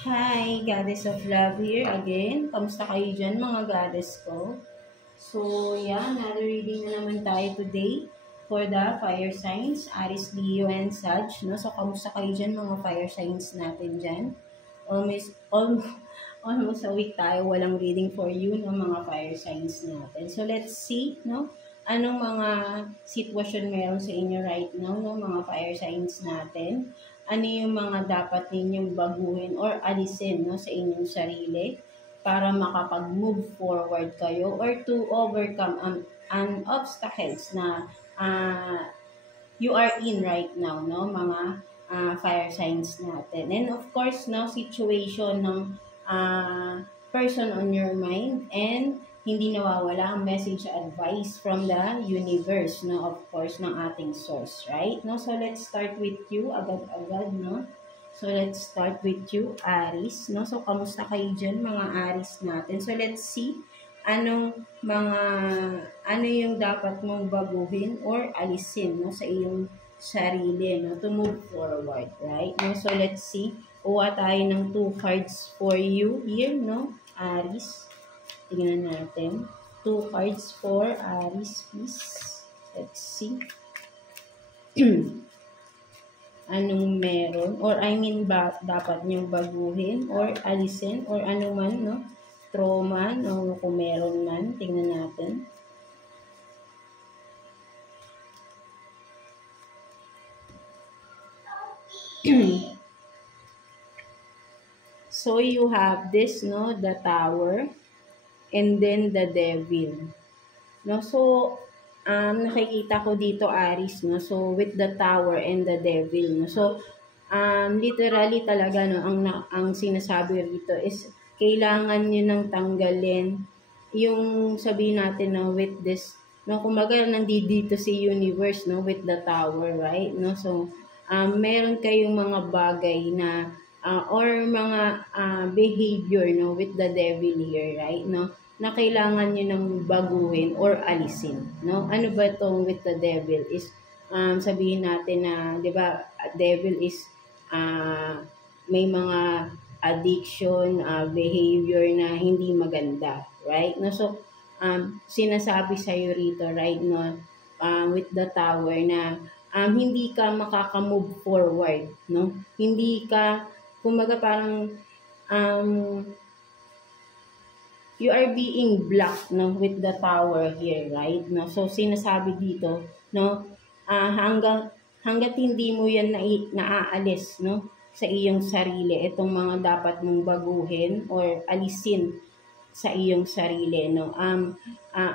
Hi, Goddess of Love here again. Kamusta kayo dyan mga goddess ko? So, yeah, another reading na naman tayo today for the fire signs, Aries, Leo, and Sag. No? So, kamusta kayo dyan mga fire signs natin dyan? Almost a week tayo walang reading for you ng mga fire signs natin. So, let's see, no? Anong mga sitwasyon meron sa inyo right now, no? Mga fire signs natin. Ano yung mga dapat ninyong baguhin or alisin, no, sa inyong sarili para makapag-move forward kayo or to overcome an obstacles na you are in right now, no, mga fire signs natin. And of course, no, situation ng person on your mind, and hindi nawawala ang message advice from the universe, no, of course, ng ating source, right? No, so let's start with you agad-agad, no? So let's start with you, Aries, no? So kamusta kayo dyan, mga Aries natin? So let's see ano yung dapat mong baguhin or alisin, no, sa iyong sarili, no, to move forward, right? No, so let's see. Kuha tayo ng 2 cards for you here, no, Aries. Tingnan natin. 2 cards for Aries, please. Let's see. Anong meron? Or I mean, dapat niyong baguhin or alisin or ano man, no? Trauma, no? Kung meron man. Tingnan natin. So, you have this, no? The Tower. And then the Devil. No? So, nakikita ko dito, Aries, no? So, with the Tower and the Devil, no? So, literally talaga, no? Ang sinasabi rito is, kailangan nyo nang tanggalin yung sabihin natin, no? With this, no? Kumbaga, nandito si universe, no? With the Tower, right? No? So, meron kayong mga bagay na or mga behavior, no, with the devil here, right, no, na kailangan nyo nang baguhin or alisin, no. Ano ba itong with the devil is, sabihin natin na, di ba, devil is may mga addiction, behavior na hindi maganda, right, no. So, sinasabi sa'yo rito, right, no, with the Tower na hindi ka makaka-move forward, no, hindi ka, kumbaga parang you are being blocked, no, with the Tower here, right? No, so sinasabi dito, no, hangga't hindi mo yan naaalis, no, sa iyong sarili, itong mga dapat mong baguhin or alisin sa iyong sarili, no.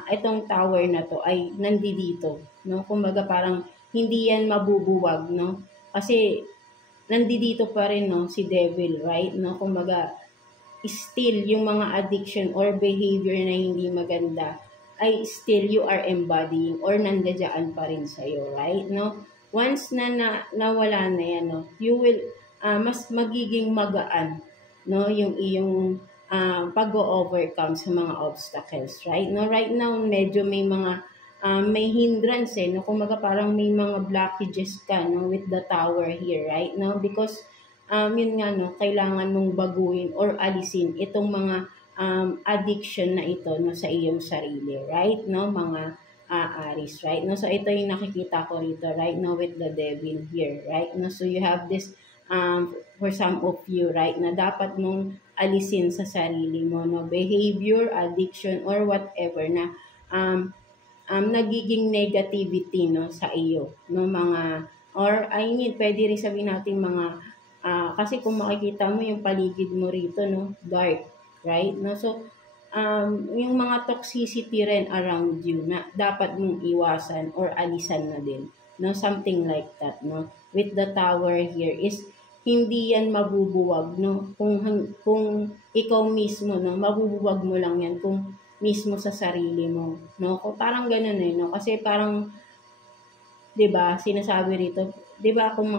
Itong Tower na to ay nandito, no. Kumbaga parang hindi yan mabubuwag, no. Kasi nandito pa rin, no, si devil, right? No, kumbaga, still yung mga addiction or behavior na hindi maganda ay still you are embodying or nandiyan pa rin sa'yo, right? No, once na nawala na yan, no, you will mas magiging magaan, no, yung iyong pag-overcome sa mga obstacles, right? No, right now medyo may mga may hindrance, no? Kumbaga parang may mga blockages ka, no, with the Tower here, right? No? Because, yun nga, no, kailangan mong baguhin or alisin itong mga addiction na ito, no, sa iyong sarili, right? No, mga Aries, right? No, so ito yung nakikita ko rito, right? No, with the devil here, right? No, so you have this, for some of you, right, na dapat mong alisin sa sarili mo, no, behavior, addiction, or whatever na, nagiging negativity, no, sa iyo, no, mga, or I mean, pwede rin sabihin natin mga, kasi kung makikita mo yung paligid mo rito, no, dark, right, no, so, yung mga toxicity rin around you na dapat mong iwasan or alisan na din, no, something like that, no, with the Tower here is, hindi yan mabubuwag, no, kung ikaw mismo, no, mabubuwag mo lang yan kung mismo sa sarili mo, no? Kung parang gano'n, no? Kasi parang, 'di ba, sinasabi rito, 'di ba, kung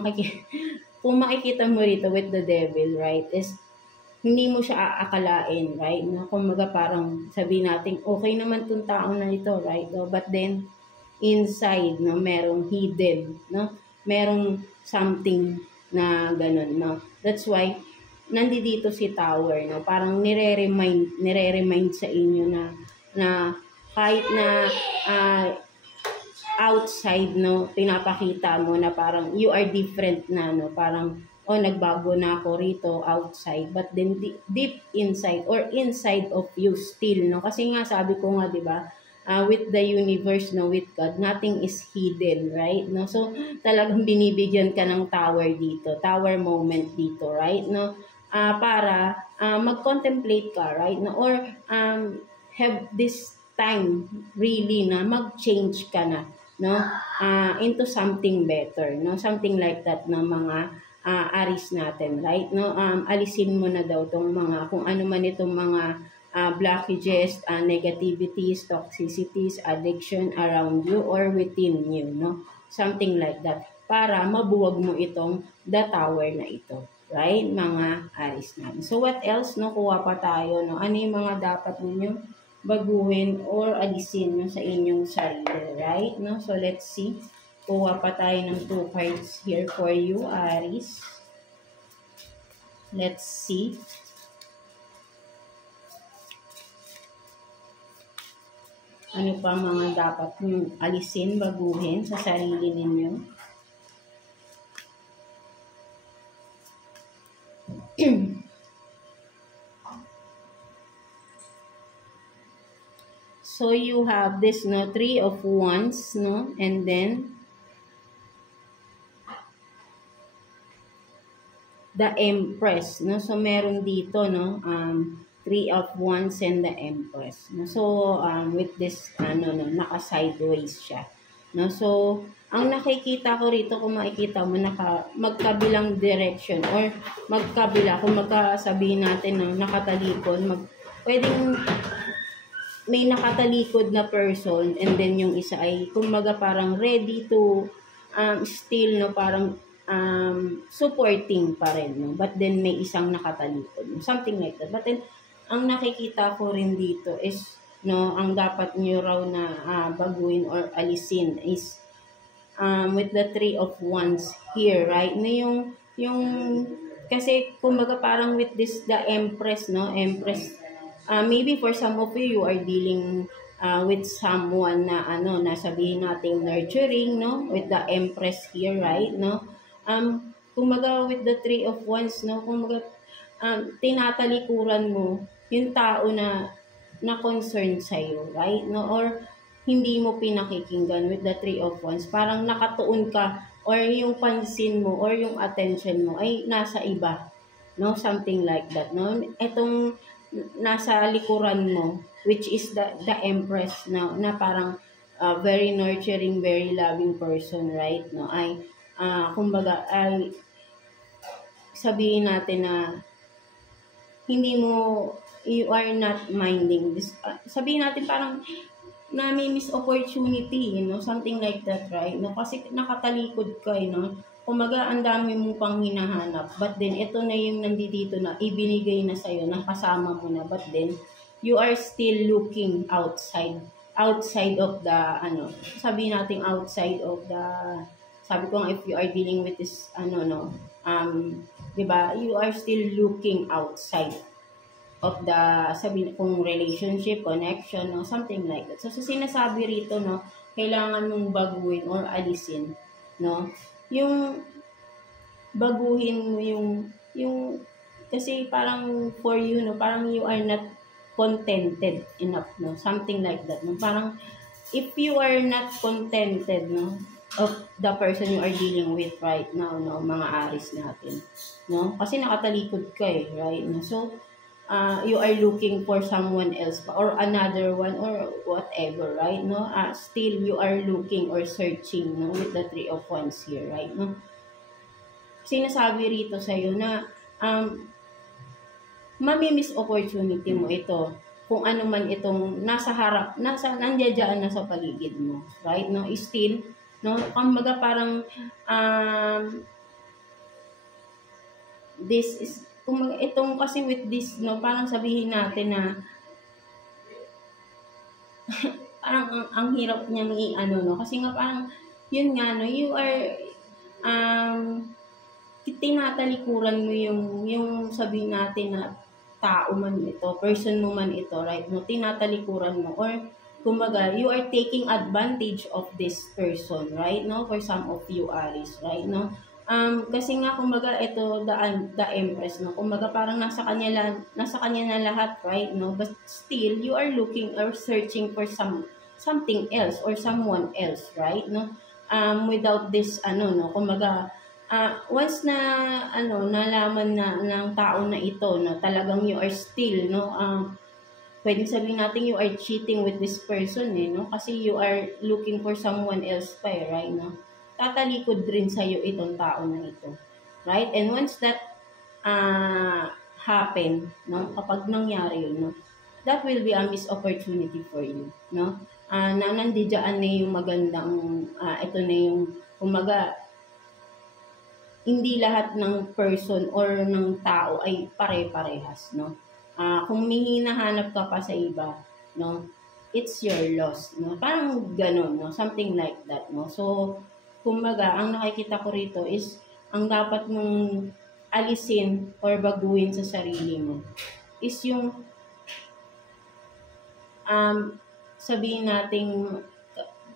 makikita mo rito with the devil, right, is hindi mo siya aakalain, right? No? Kumbaga parang sabihin natin, okay naman 'tong tao na ito, right? No? But then inside, no, merong hidden, no? Merong something na gano'n, no? That's why nandito si tower, no? Parang nire-remind sa inyo na kahit na ah, outside, no, pinapakita mo na parang you are different na, no? Parang, oh, nagbago na ako rito outside, but then deep inside or inside of you still, no? Kasi nga sabi ko nga, 'di ba? With the universe, no, with God, nothing is hidden, right? No, so talagang binibigyan ka ng tower dito, tower moment dito, right? No, para mag-contemplate ka, right? No, or have this time really na mag-change ka na, no, into something better, no, something like that, na mga aris natin, right? No, alisin mo na daw tong mga kung ano man itong mga blockages, negativities, toxicities, addiction around you or within you, no? Something like that. Para mabuwag mo itong the tower na ito. Right? Mga aris namin. So, what else, no? Kuha pa tayo, no? Ano yung mga dapat ninyo baguhin or alisin, no, sa inyong sarili, right? No? So, let's see. Kuha pa tayo ng 2 cards here for you, Aries. Let's see. Ano pa mga dapat alisin, baguhin sa sarili ninyo? So you have this, no, 3 of Wands, no, and then the Empress, no. So meron dito, no, 3 of Wands and the Empress. No? So, with this, no, naka-sideways siya. No? So, ang nakikita ko rito, kung makikita mo, magkabilang direction or magkabila, kung magkasabihin natin, no, nakatalikod, pwedeng may nakatalikod na person and then yung isa ay, kumbaga parang ready to still, no, parang supporting pa rin, no? But then may isang nakatalikod, no? Something like that. But then, ang nakikita ko rin dito is, no, ang dapat nyo raw na baguhin or alisin is with the 3 of Wands here, right? Na yung kasi kumbaga parang with this, the Empress, no? Empress, maybe for some of you are dealing with someone na na sabihin nating nurturing, no? With the Empress here, right? No? Kumbaga with the 3 of Wands, no? Kumbaga tinatalikuran mo yung tao na concerned sa'yo, right? No? Or hindi mo pinakikinggan with the 3 of Wands. Parang nakatuon ka or yung pansin mo or yung attention mo ay nasa iba. No? Something like that. No? Itong nasa likuran mo, which is the Empress, na parang very nurturing, very loving person, right? No? Ay, kumbaga, ay sabihin natin na hindi mo, you are not minding this. Sabihin natin parang nami-miss opportunity, you know, something like that, right? No, kasi nakatalikod ka, you know. Kumaga, ang dami mo pang hinahanap. But then, ito na yung nandito na, ibinigay na sa'yo, nakasama mo na. But then, you are still looking outside of the, sabihin natin outside of the, sabi ko nga, if you are dealing with this, diba, you are still looking outside of the, sabi kung relationship, connection, no, something like that. So sinasabi rito, no, kailangan mong baguhin or alisin, no, yung baguhin mo yung kasi parang for you, no, parang you are not contented enough, no, something like that, no, parang if you are not contented, no, of the person you are dealing with right now, no, mga Aries natin, no, kasi nakatalikod ka right, no, so you are looking for someone else or another one or whatever, right? No, still you are looking or searching, no, with the 3 of Wands here, right? No, sinasabi rito sa iyo na mami-miss opportunity mo ito kung ano man itong nasa harap, nandiyan na sa paligid mo, right? No, still, no, kumbaga parang this is itong kasi with this, no, parang sabihin natin na parang ang hirap niyang no, kasi nga parang yun nga, no, you are tinatalikuran mo yung sabihin natin na tao man ito, person mo man ito, right? No, tinatalikuran mo, or kumbaga, you are taking advantage of this person, right? No, for some of you Aries, right? No, kasi nga kumbaga ito the Empress, no, kumbaga parang nasa kanya na lahat, right? No, but still you are looking or searching for something else or someone else, right? No, without this no, kumbaga once na nalaman na ng tao na ito na talagang you are still pwedeng sabihin natin you are cheating with this person no, kasi you are looking for someone else pa right, no, tatalikod rin sa iyo itong tao na ito, right? And once that happen, no, kapag nangyari yun, no, that will be a missed opportunity for you, no, na nandiyan na yung magandang ito na yung kumaga hindi lahat ng person or ng tao ay pare-parehas, no. Kung may hinahanap ka pa sa iba, no, it's your loss, no. Parang ganun, no, something like that, no. So, kumbaga, ang nakikita ko rito is ang dapat mong alisin or baguhin sa sarili mo is yung sabihin nating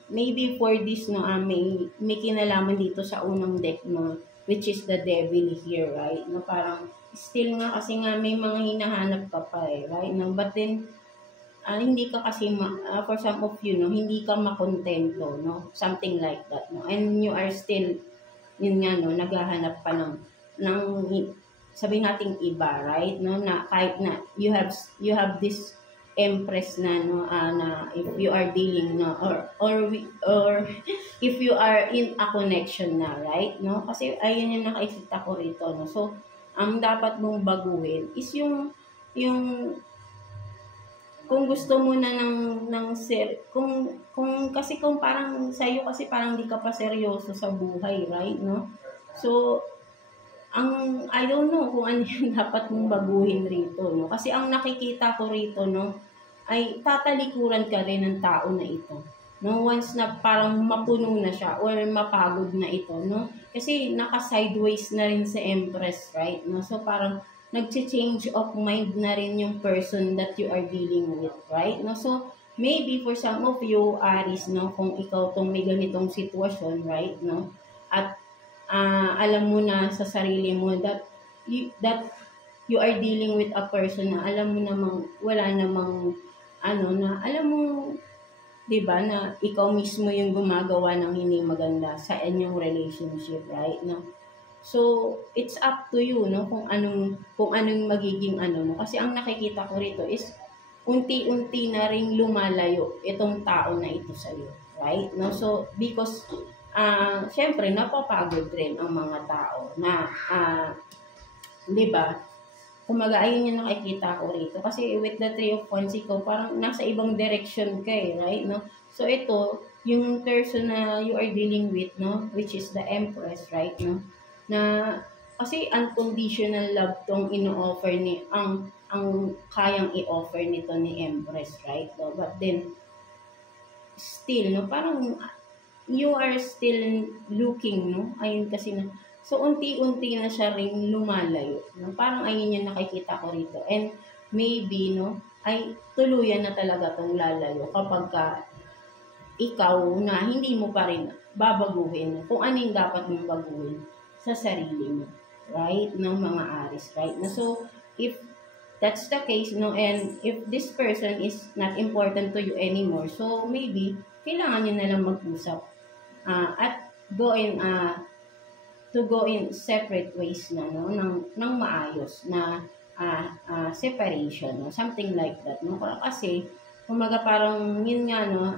maybe for this no may kinalaman dito sa unang deck mo, which is the devil here, right? No, parang still nga kasi nga may mga hinahanap ka pa right? No, but then hindi ka kasi for some of you no, hindi ka makontento, no? Something like that, no? And you are still yun nga no, naghahanap pa ng sabihin nating iba, right? No, na kahit na you have this Empress na no, na if you are dealing na or if you are in a connection na, right? No, kasi ayun yung nakikita ko rito, no. So ang dapat mong baguhin is yung kung gusto mo na kung kasi kung parang sa iyo kasi parang di ka pa seryoso sa buhay, right? No, so I don't know kung ano yung dapat mong baguhin rito, no? Kasi ang nakikita ko rito, no, ay tatalikuran ka rin ng tao na ito, no? Once na parang mapuno na siya or mapagod na ito, no? Kasi naka-sideways na rin sa Empress, right? No? So parang nag-change of mind na rin yung person that you are dealing with, right? No? So maybe for some of you, Aries, no, kung ikaw tong may ganitong sitwasyon, right? No? At alam mo na sa sarili mo that you are dealing with a person na alam mo namang wala namang na alam mo 'di ba na ikaw mismo yung gumagawa ng hindi maganda sa inyong relationship, right? No, so it's up to you, no, kung anong magiging no, kasi ang nakikita ko rito is unti-unti na ring lumalayo itong tao na ito sa iyo, right? No, so because syempre napapagod rin ang mga tao na 'di ba? Kumaga ayun yung nakikita ko rito kasi with the 3 of Wands ikaw parang nasa ibang direction ka right? No, so ito yung person na you are dealing with, no, which is the Empress, right? No, na kasi unconditional love tong ino-offer ni ang kayang i-offer nito ni Empress, right? No, but then still no, parang you are still looking, no? Ayun kasi na, so unti-unti na siya ring lumalayo, no? Parang ayun yung nakikita ko rito. And maybe, no, ay tuluyan na talaga tong lalayo kapag ka ikaw na hindi mo pa rin babaguhin kung ano yung dapat mong baguhin sa sarili mo, right? Ng mga Aries, right? Na so, if that's the case, no, and if this person is not important to you anymore, so maybe kailangan nyo na lang mag-usap at go in separate ways na, no, ng maayos na separation, no, something like that, no. Kasi kumaga parang yun nga, no,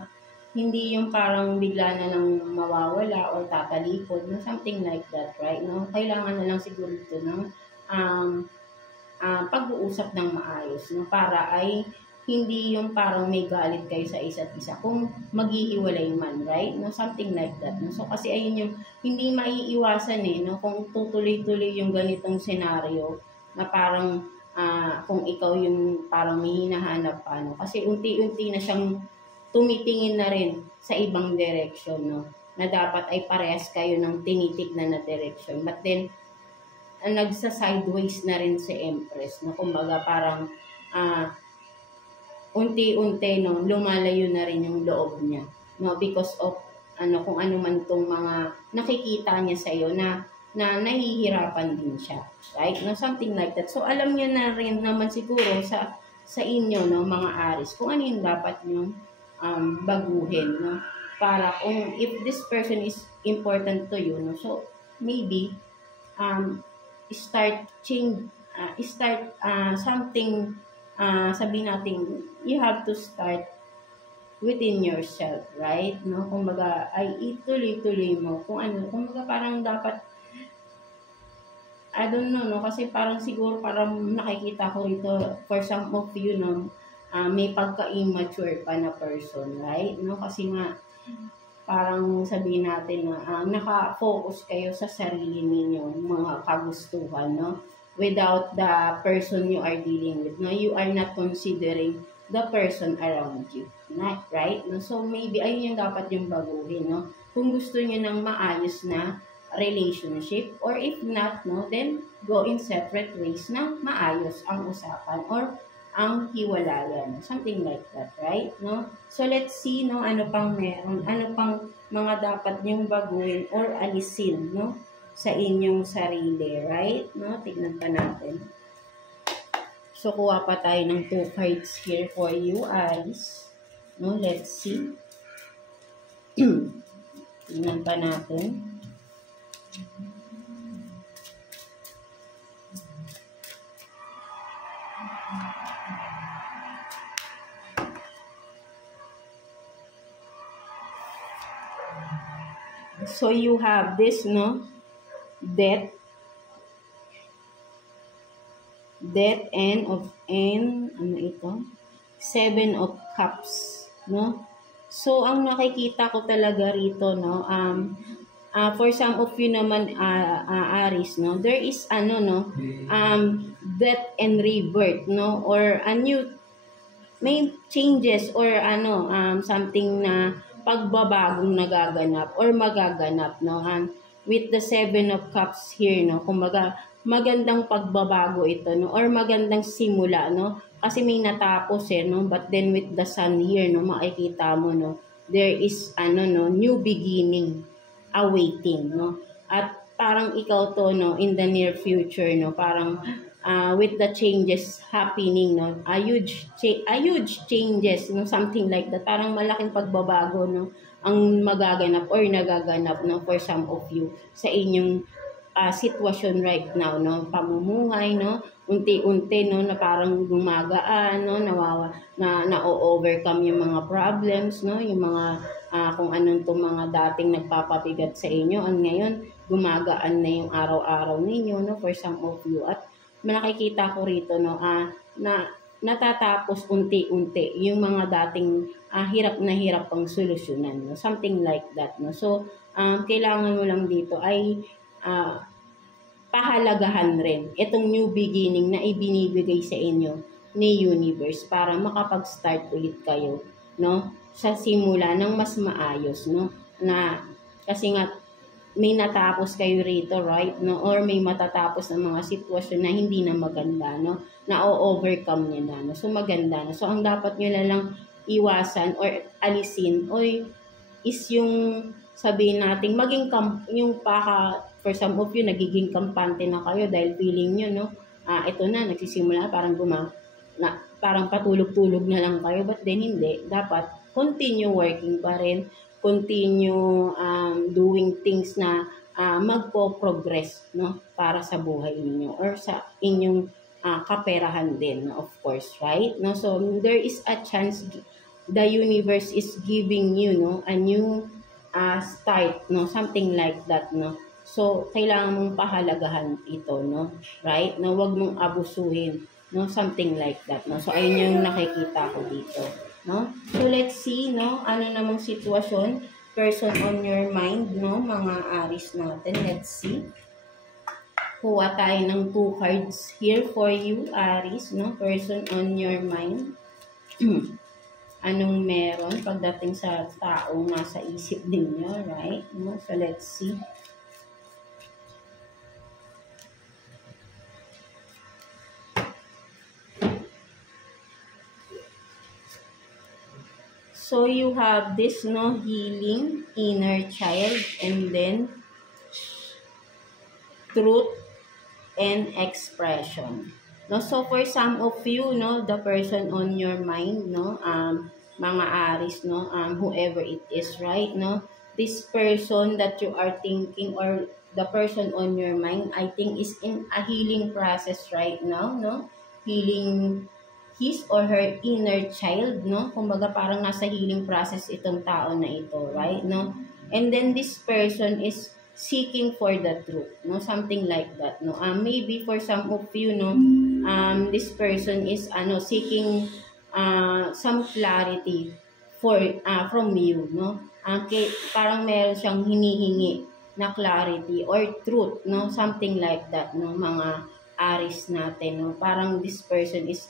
hindi yung parang bigla na lang mawawala or tatalikod, no, something like that, right? No, kailangan na lang siguro ito ng pag-uusap ng maayos, no, para ay hindi yung parang may galit kayo sa isa't isa kung maghihiwalay man, right? No, something like that. No? So kasi ayun yung hindi maiiwasan no, kung tutuloy-tuloy yung ganitong senaryo na parang kung ikaw yung parang may hinahanap pa, no? Kasi unti-unti na siyang tumitingin na rin sa ibang direction, no? Na dapat ay parehas kayo ng tinitignan na direction. But then nagsa-sideways na rin si Empress, no? Kumbaga parang unti-unti, no, lumalayo na rin yung loob niya, no, because of kung ano man tong mga nakikita niya sa iyo na nahihirapan din siya, right? No, something like that. So alam niyo na rin naman siguro sa inyo, no, mga Aries, kung ano yung dapat niyo baguhin, no, para kung if this person is important to you, no, so maybe start something, sabihin natin, you have to start within yourself, right? No, kumbaga ay ituloy-tuloy mo kung ano, kumbaga parang dapat, I don't know, no, kasi parang siguro parang nakikita ko ito for some of you, no, may pagka-immature pa na person, right? No, kasi nga parang sabihin natin na naka-focus kayo sa sarili ninyo, mga kagustuhan, no? Without the person you are dealing with, no? You are not considering the person around you, not right? No? So maybe ayun yung dapat yung baguhin, no? Kung gusto niyo ng maayos na relationship, or if not, no, then go in separate ways na maayos ang usapan or ang hiwalayan, something like that, right? No? So let's see, no, ano pang meron, ano pang mga dapat niyong baguhin or alisin, no, sa inyong sarili, right? No, tignan pa natin. So, kuha pa tayo ng 2 cards here for you, Aries. No, let's see. Tingnan pa natin. So, you have this, no? Death and ano ito? 7 of Cups, no? So, ang nakikita ko talaga rito, no, for some of you naman, Aries, no, there is, death and rebirth, no, or a new, may changes, or something na pagbabagong nagaganap, or magaganap, no, with the 7 of Cups here, no, kumbaga, magandang pagbabago ito, no, or magandang simula, no, kasi may natapos no, but then with the Sun here, no, makikita mo, no, there is new beginning awaiting, no, at parang ikaw to, no, in the near future, no, parang with the changes happening, no, a huge changes, no, something like that, parang malaking pagbabago, no, ang magaganap or nagaganap, no, for some of you sa inyong sitwasyon right now, no, pamumuhay, no, unti-unti, no, na parang gumagaan, no, na-overcome yung mga problems, no, yung mga kung anong itong mga dating nagpapabigat sa inyo, ang ngayon gumagaan na yung araw-araw ninyo, no, for some of you. At nakikita ko rito, no, na natatapos unti-unti yung mga dating hirap na hirap pang solusyonan, no, something like that, no. So kailangan mo lang dito ay pahalagahan rin itong new beginning na ibinibigay sa inyo ni Universe para makapag-start ulit kayo, no, sa simula ng mas maayos, no, na kasi nga may natapos kayo rito, right, no, or may matatapos ng mga sitwasyon na hindi na maganda, no, na o-overcome niyo na, no, so maganda na. So ang dapat niyo na lang iwasan or alisin is yung sabihin natin maging yung for some of you nagiging kampante na kayo dahil feeling nyo, no, ito na nagsisimula parang parang patulog-tulog na lang kayo, but then hindi, dapat continue working pa rin, continue doing things na magpo-progress, no, para sa buhay ninyo or sa inyong kaperahan din, of course, right, no. So there is a chance the universe is giving you, no, a new start, no, something like that, no. So kailangan mong pahalagahan ito, no, right, na wag mong abusuhin, no, something like that, no. So ayun yung nakikita ko dito, no. So let's see, no, ano namang sitwasyon, person on your mind, no, mga Aries natin. Let's see. Kuha tayo ng 2 cards here for you, Aries, no, person on your mind. Anong meron pagdating sa taong nasa isip ninyo, right? No? So let's see. So you have this, no, healing, inner child, and then truth and expression. No, so for some of you, no, the person on your mind, no, mga Aries, no, whoever it is, right, no, this person that you are thinking, or the person on your mind, I think is in a healing process right now, no, healing his or her inner child, no, kumbaga parang nasa healing process itong tao na ito, right, no, and then this person is seeking for the truth, no, something like that, no, maybe for some of you, no, this person is seeking some clarity for from you, no, parang meron siyang hinihingi na clarity or truth, no, something like that, no, mga Aries natin, no, parang this person is,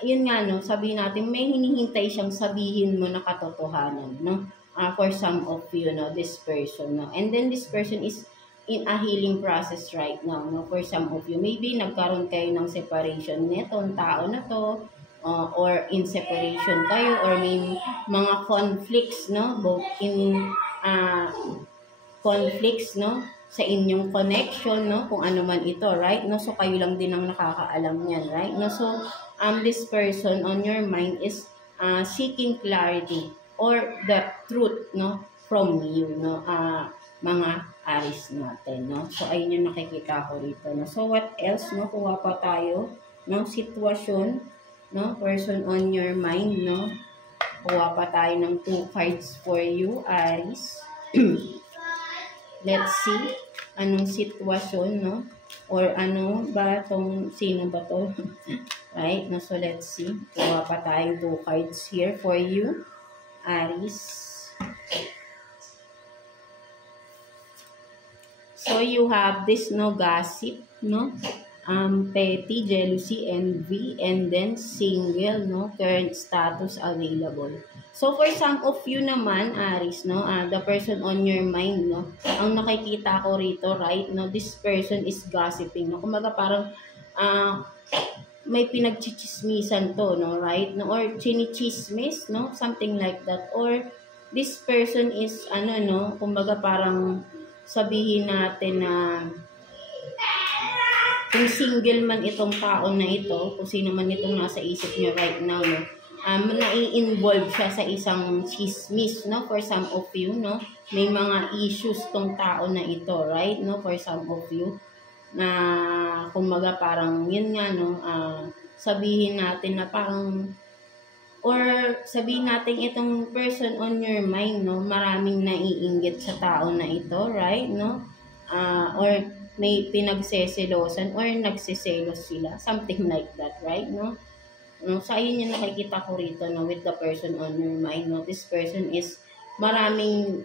yun nga, no, sabihin natin may hinihintay siyang sabihin mo na katotohanan, no. For some of you, no, this person, no, and then this person is in a healing process right now, no, for some of you, maybe nagkaroon kayo ng separation netong tao na to, or in separation kayo, or may mga conflicts, no, both in conflicts, no, sa inyong connection, no, kung ano man ito, right, no, so kayo lang din ang nakakaalam niyan, right, no, so this person on your mind is seeking clarity or the truth, no, from you, no, mga Aries natin, no. So ayun yung nakikita ko rito, no. So what else, no, kuha pa tayo ng sitwasyon, no, person on your mind, no. Kuha pa tayo ng 2 cards for you, Aries. Let's see anong sitwasyon, no, or ano ba tong, sino ba to? Right, no, so let's see. Kuha pa tayo 2 cards here for you, Aries. So you have this, no, gossip, no, petty, jealousy, envy, and then single, no, current status available. So for some of you naman, Aries, no, the person on your mind, no, ang nakikita ko rito, right, no, this person is gossiping, no, kumbaga parang may pinagchichismisan to, no, right, no, or chinichismis, no, something like that, or this person is no, kumbaga parang sabihin natin na kung single man itong tao na ito, kung sino man itong nasa isip niyo right now, no, nai-involve siya sa isang chismis, no, for some of you, no, may mga issues tong tao na ito, right, no, for some of you, na kumbaga parang yun nga, no, sabihin natin na parang, or sabihin natin itong person on your mind, no, maraming naiinggit sa tao na ito, right, no, or may pinagseselosan or nagseselos sila, something like that, right, no. No, so ayun yung nakikita ko rito, no, with the person on your mind, no, this person is maraming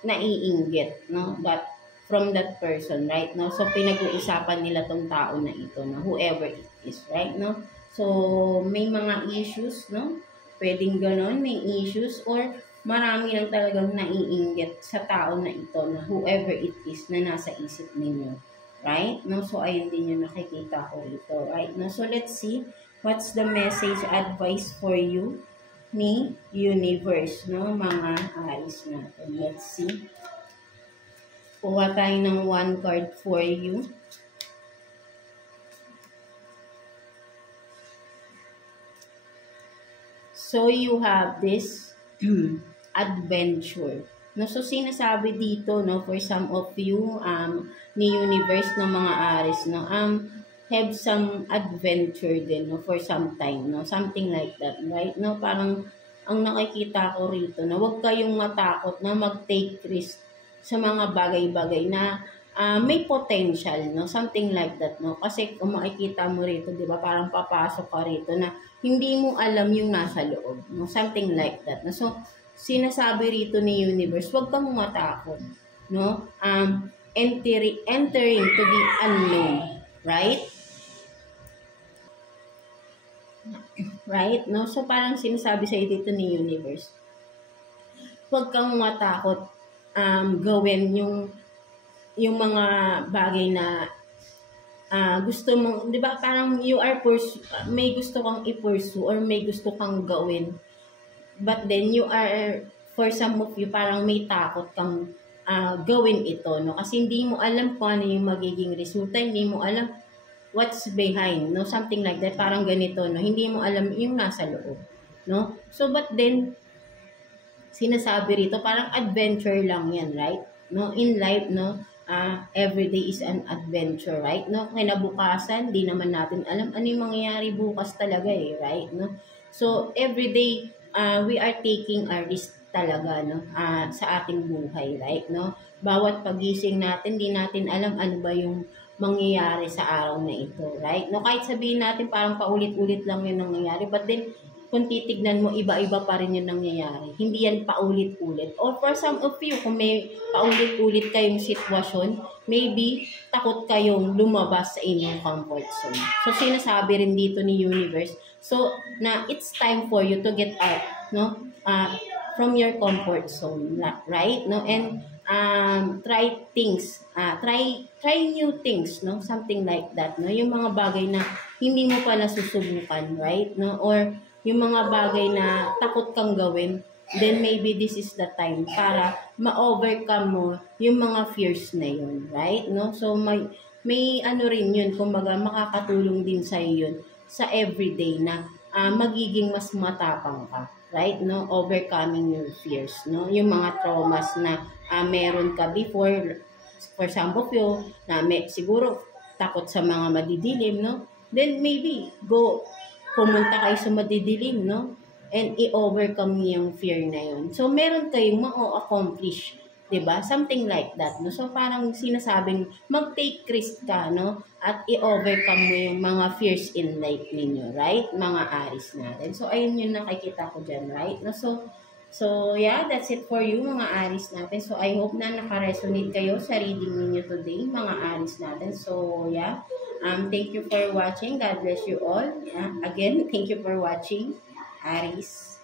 naiinggit, no, that from that person, right, no, so pinag-uusapan nila tong tao na ito, no, whoever it is, right, no. So may mga issues, no, pwedeng ganon, may issues, or marami lang talagang naiinggit sa tao na ito, na whoever it is na nasa isip ninyo, right, no. So ayun din yung nakikita ko rito, right, no. So let's see what's the message advice for you ni universe, no, mga Aries natin. Let's see. Kuha tayo ng 1 card for you. So you have this adventure. No, so sinasabi dito, no, for some of you ni universe ng mga Aries, no, have some adventure din, no, for some time, no, something like that, right, no, parang ang nakikita ko rito, na huwag kayong matakot na mag-take risk sa mga bagay-bagay na may potential, no, something like that, no, kasi kung makikita mo rito, di ba, parang papasok ka rito na hindi mo alam yung nasa loob, no, something like that, no. So sinasabi rito ni universe, huwag kang matakot, no, entering to the unknown, right? Right, no, so parang sinasabi sa dito ni universe, huwag kang matakot gawin yung mga bagay na gusto mo, 'di ba, parang you are may gusto kang i-pursue or may gusto kang gawin but then you are, for some of you, parang may takot kang gawin ito, no? Kasi hindi mo alam kung ano yung magiging resulta, hindi mo alam what's behind, no? Something like that, parang ganito, no? Hindi mo alam yung nasa loob, no? So, but then, sinasabi rito, parang adventure lang yan, right? No? In life, no? Every day is an adventure, right? No? Kinabukasan, di naman natin alam ano yung mangyayari bukas talaga eh, right? No? So, every day, we are taking a risk talaga, no? Sa ating buhay, right? No? Bawat pagising natin, di natin alam ano ba yung mangyayari sa araw na ito, right? No, kahit sabihin natin parang paulit-ulit lang yung nangyayari, but then kung titignan mo, iba-iba pa rin yung nangyayari. Hindi yan paulit-ulit. Or for some of you, kung may paulit-ulit kayong sitwasyon, maybe takot kayong lumabas sa inyong comfort zone. So, sinasabi rin dito ni Universe, so, na it's time for you to get out, no? From your comfort zone, right? No? And try things, try new things, no? Something like that, no? Yung mga bagay na hindi mo pa nasusubukan, right? No? Or yung mga bagay na takot kang gawin, then maybe this is the time para ma-overcome mo yung mga fears na yun, right? No? So may ano rin yun, kumbaga makakatulong din sa yun sa everyday na magiging mas matapang ka, right? No? Overcoming your fears, no? Yung mga traumas na meron ka before, for some of you, na siguro takot sa mga madidilim, no? Then maybe pumunta kayo sa madidilim, no? And i-overcome yung fear na yun. So, meron kayong ma-accomplish, diba? Something like that, no? So, parang sinasabing mag-take risk ka, no? At i-overcome mo yung mga fears in life ninyo, right? Mga Aries natin. So, ayun yung nakikita ko dyan, right? No? So, yeah, that's it for you, mga Aries natin. So, I hope na naka-resonate kayo sa reading ninyo today, mga Aries natin. So, yeah. Thank you for watching. God bless you all. Again, thank you for watching, Aries.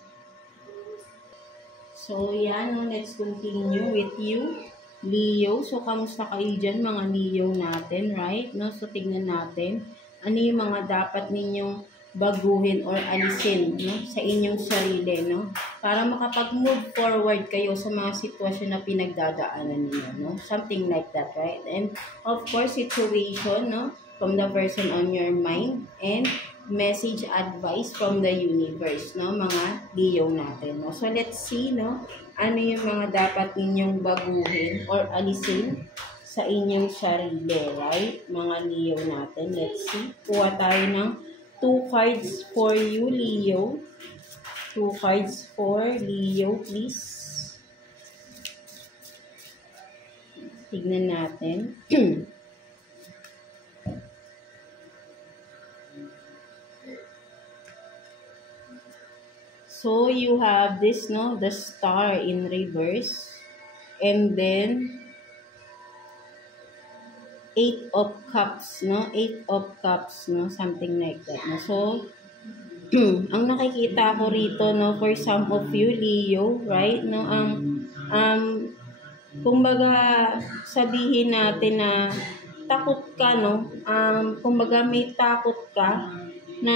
So, yeah, no, let's continue with you, Leo. So, kamusta kayo dyan, mga Leo natin, right? No? So, tignan natin ano yung mga dapat ninyong baguhin or alisin, no, sa inyong sarili, no? Para makapag-move forward kayo sa mga sitwasyon na pinagdadaanan niyo, no? Something like that, right? And, of course, situation, no? From the person on your mind, and message advice from the universe, no, mga Leo natin, no. So let's see, no, ano yung mga dapat ninyong baguhin or alisin sa inyong sarili, right, mga Leo natin. Let's see. Kuha tayo ng 2 cards for you, Leo. 2 cards for Leo, please. Tignan natin. So, you have this, no, the Star in reverse, and then 8 of Cups, no, 8 of Cups, no, something like that, no. So, ang nakikita ko rito, no, for some of you, Leo, right, no, kumbaga, sabihin natin na takot ka, no, kumbaga may takot ka na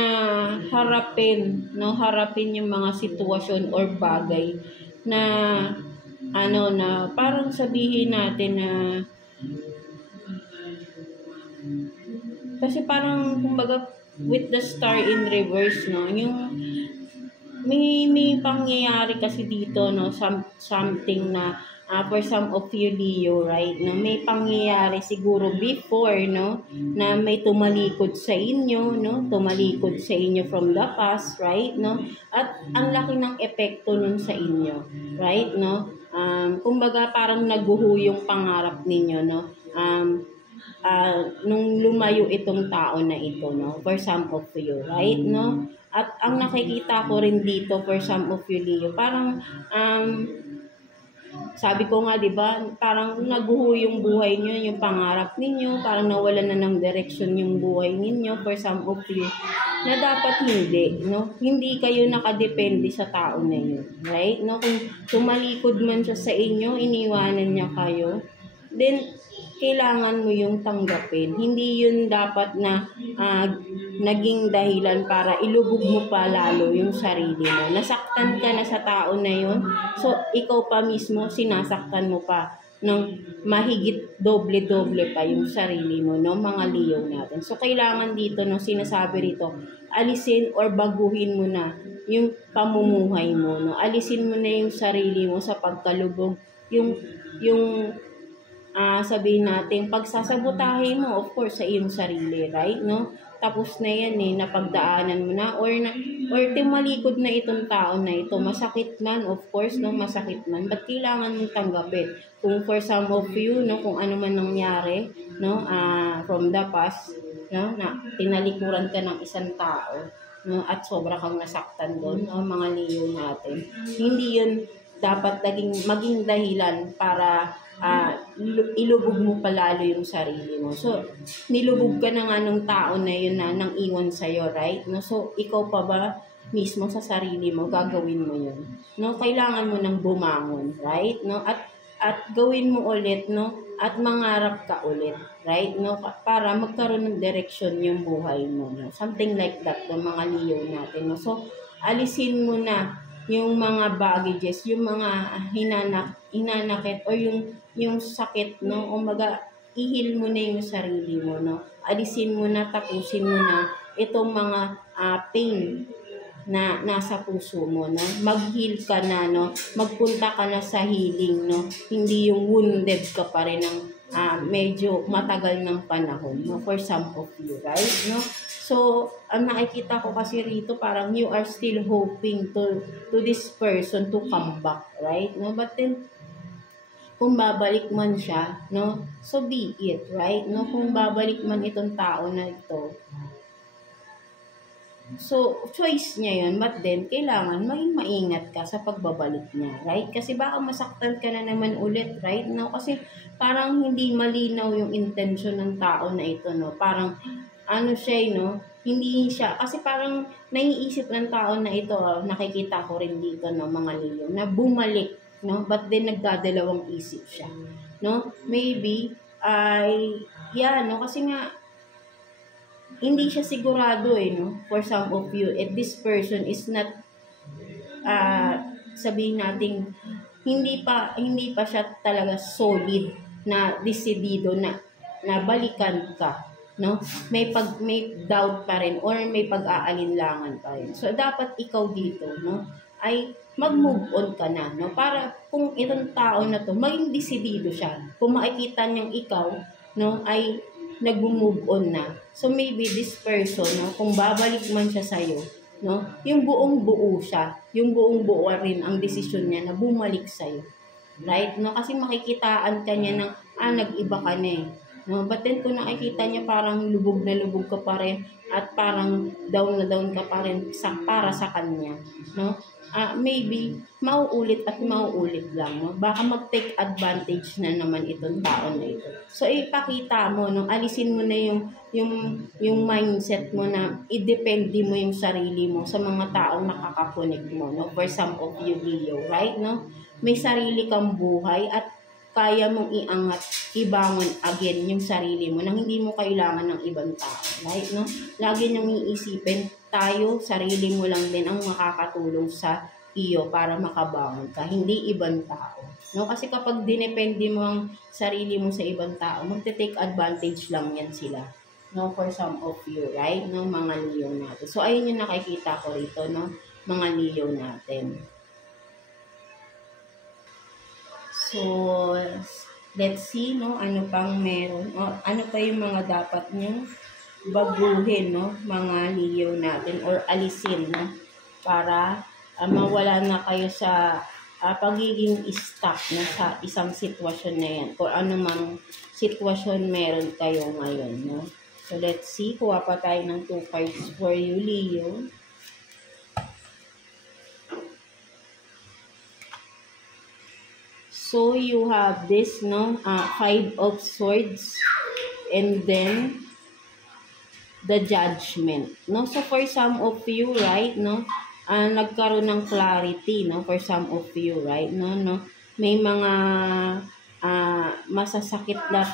harapin yung mga sitwasyon or bagay na na parang sabihin natin na kasi parang kumbaga with the Star in reverse, no, yung may pangyayari kasi dito, no, something na for some of you, Leo, right, no, may pangyayari siguro before, no, na may tumalikod sa inyo, no, tumalikod sa inyo from the past, right, no, at ang laki ng epekto nun sa inyo, right, no, kumbaga parang naguho yung pangarap ninyo, no, nung lumayo itong tao na ito, no, for some of you, right, no, at ang nakikita ko rin dito for some of you, Leo, parang sabi ko nga, 'di ba, parang naguho yung buhay niyo, yung pangarap ninyo, parang nawalan na ng direction yung buhay ninyo for some of you, na dapat hindi, no? Hindi kayo nakadepende sa tao na yun, right? No, kung tumalikod man siya sa inyo, iniwanan niya kayo, then kailangan mo yung tanggapin. Hindi yun dapat na naging dahilan para ilubog mo pa lalo yung sarili mo. Nasaktan ka na sa tao na yun, so ikaw pa mismo sinasaktan mo pa ng mahigit doble-doble pa yung sarili mo, no, mga Leo natin. So kailangan dito, no, sinasabi rito, alisin or baguhin mo na yung pamumuhay mo, no. Alisin mo na yung sarili mo sa pagkalubog, yung sabihin natin, pagsasabotahe mo, of course, sa iyong sarili, right, no? Tapos na yan napagdaanan mo na, or tumalikod na itong tao na ito. Masakit man, of course, no, masakit man, but kailangan mong tanggapin. Kung for some of you, no, kung ano man nangyari, no, from the past, no, na tinalikuran ka ng isang tao, no, at sobra kang nasaktan doon, no, mga Leo natin, hindi yun dapat maging dahilan para ilubog mo palalo yung sarili mo. So, nilubog ka na nga ng tao na yun na nang iwan sa'yo, right? No? So, ikaw pa ba mismo sa sarili mo, gagawin mo yun? No? Kailangan mo nang bumangon, right? No? At gawin mo ulit, no? At mangarap ka ulit, right? No? Para magkaroon ng direksyon yung buhay mo. No? Something like that, no? Mga Leo natin. No? So, alisin mo na yung mga baggages, yung mga hinanakit or yung sakit, no, o ihil mo na yung sarili mo, no, alisin mo na, tapusin mo na itong mga pain na nasa puso mo, no, mag-heal ka na, no, magpunta ka na sa healing, no, hindi yung wounded ka pa rin ng medyo matagal ng panahon, no, for some of you, right, no. So, ang nakikita ko kasi rito, parang you are still hoping to this person to come back, right? No? But then, kung babalik man siya, no? So be it, right? No? Kung babalik man itong tao na ito, so choice niya yun, but then, kailangan maging maingat ka sa pagbabalik niya, right? Kasi baka masaktan ka na naman ulit, right? No? Kasi parang hindi malinaw yung intention ng tao na ito, no? Parang, siya, no? Hindi siya, kasi parang naiisip ng tao na ito, nakikita ko rin dito, no, mga Leo, na bumalik, no? But then, nagdadalawang isip siya, no? Maybe, no? Kasi nga, hindi siya sigurado, no? For some of you, this person is not, sabihin natin, hindi pa siya talaga solid na desidido na balikan ka. No, may doubt pa rin or may pag-aalinlangan pa rin. So dapat ikaw dito, no, ay mag-move on ka na, no, para kung itong tao na to maging desidido siya. Kung makikita niyang ikaw, no, ay nag-move on na. So maybe this person, no, kung babalik man siya sa iyo, no, yung buong buo siya, yung buong buo rin ang desisyon niya na bumalik sa iyo. Right? No, kasi makikitaan ka niya ng nag-iba ka na eh. No, but then kung nakikita niya parang lubog na lubog ka pa rin at parang down na down ka pa rin para sa kanya, no? Maybe mauulit at mauulit lang, no? Baka mag-take advantage na naman itong tao na ito. So ipakita mo, no, alisin mo na yung mindset mo na i-depende mo yung sarili mo sa mga taong nakakakunik mo, no? For some of you, Leo, right, no? May sarili kang buhay at kaya mong iangat, ibangon again yung sarili mo nang hindi mo kailangan ng ibang tao, right, no? Lagi niyong iisipin, tayo, sarili mo lang din ang makakatulong sa iyo para makabangon ka, hindi ibang tao, no? Kasi kapag dinepende mo ang sarili mo sa ibang tao, magte-take advantage lang yan sila, no? For some of you, right, no, mga Leo natin. So ayun yung nakikita ko rito, no, mga Leo natin. So, let's see, no, ano pang meron. Ano pa yung mga dapat nyo baguhin, no, mga Leo natin, or alisin, no, para mawala na kayo sa pagiging stuck na sa isang sitwasyon na yan, kung ano mang sitwasyon meron kayo ngayon, no. So, let's see, kuha pa tayo ng 2 cards for you, Leo. So, you have this, no, 5 of Swords, and then, the Judgment, no. So, for some of you, right, no, nagkaroon ng clarity, no, for some of you, right, no, may mga masasakit na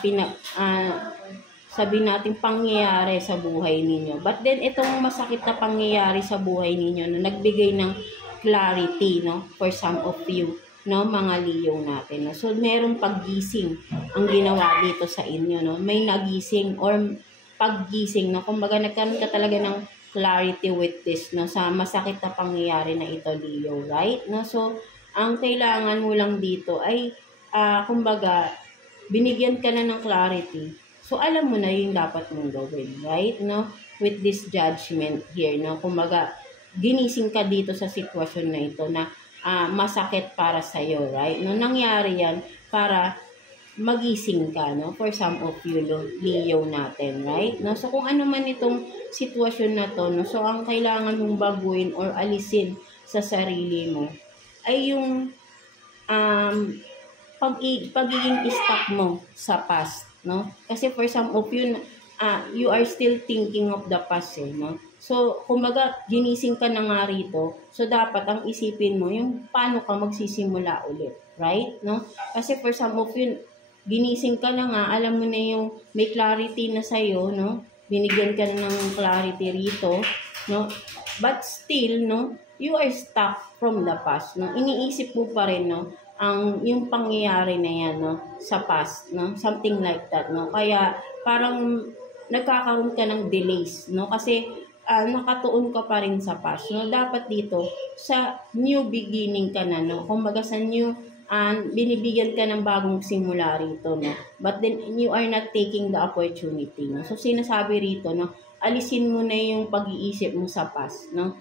sabi natin pangyayari sa buhay ninyo. But then itong masakit na pangyayari sa buhay ninyo na nagbigay ng clarity, no, for some of you, no, mga Leo natin. No? So merong paggising ang ginawa dito sa inyo, no. May nagising or paggising, no. Kumbaga nagkaroon ka talaga ng clarity with this, no, sa masakit na pangyayari na ito, Leo, right? No? So ang kailangan mo lang dito ay kumbaga binigyan ka na ng clarity. So, alam mo na yung dapat mong gawin, right? No? With this judgment here, no? Kumbaga, ginising ka dito sa sitwasyon na ito na masakit para sa'yo, right? No? Nangyari yan para magising ka, no? For some of you, Leo natin, right? No? So, kung ano man itong sitwasyon na to, no? So, ang kailangan mong baguhin or alisin sa sarili mo ay yung pagiging stuck mo sa past, no? Kasi for some of you, you are still thinking of the past, no? So, kumbaga, ginising ka na nga rito. So, dapat ang isipin mo yung paano ka magsisimula ulit, right? No? Kasi for some of you, ginising ka na nga, alam mo na yung may clarity na sa'yo, no? Binigyan ka na ng clarity rito, no? But still, no? You are stuck from the past, no? Iniisip mo pa rin, no? Yung pangyayari na yan, no, sa past, no, something like that, no, kaya parang nagkakaroon ka ng delays, no, kasi nakatuon ka pa rin sa past, no, dapat dito sa new beginning ka na, no, kumbaga sa new, binibigyan ka ng bagong simula rito, no, but then you are not taking the opportunity, no, so sinasabi rito, no, alisin mo na yung pag-iisip mo sa past, no,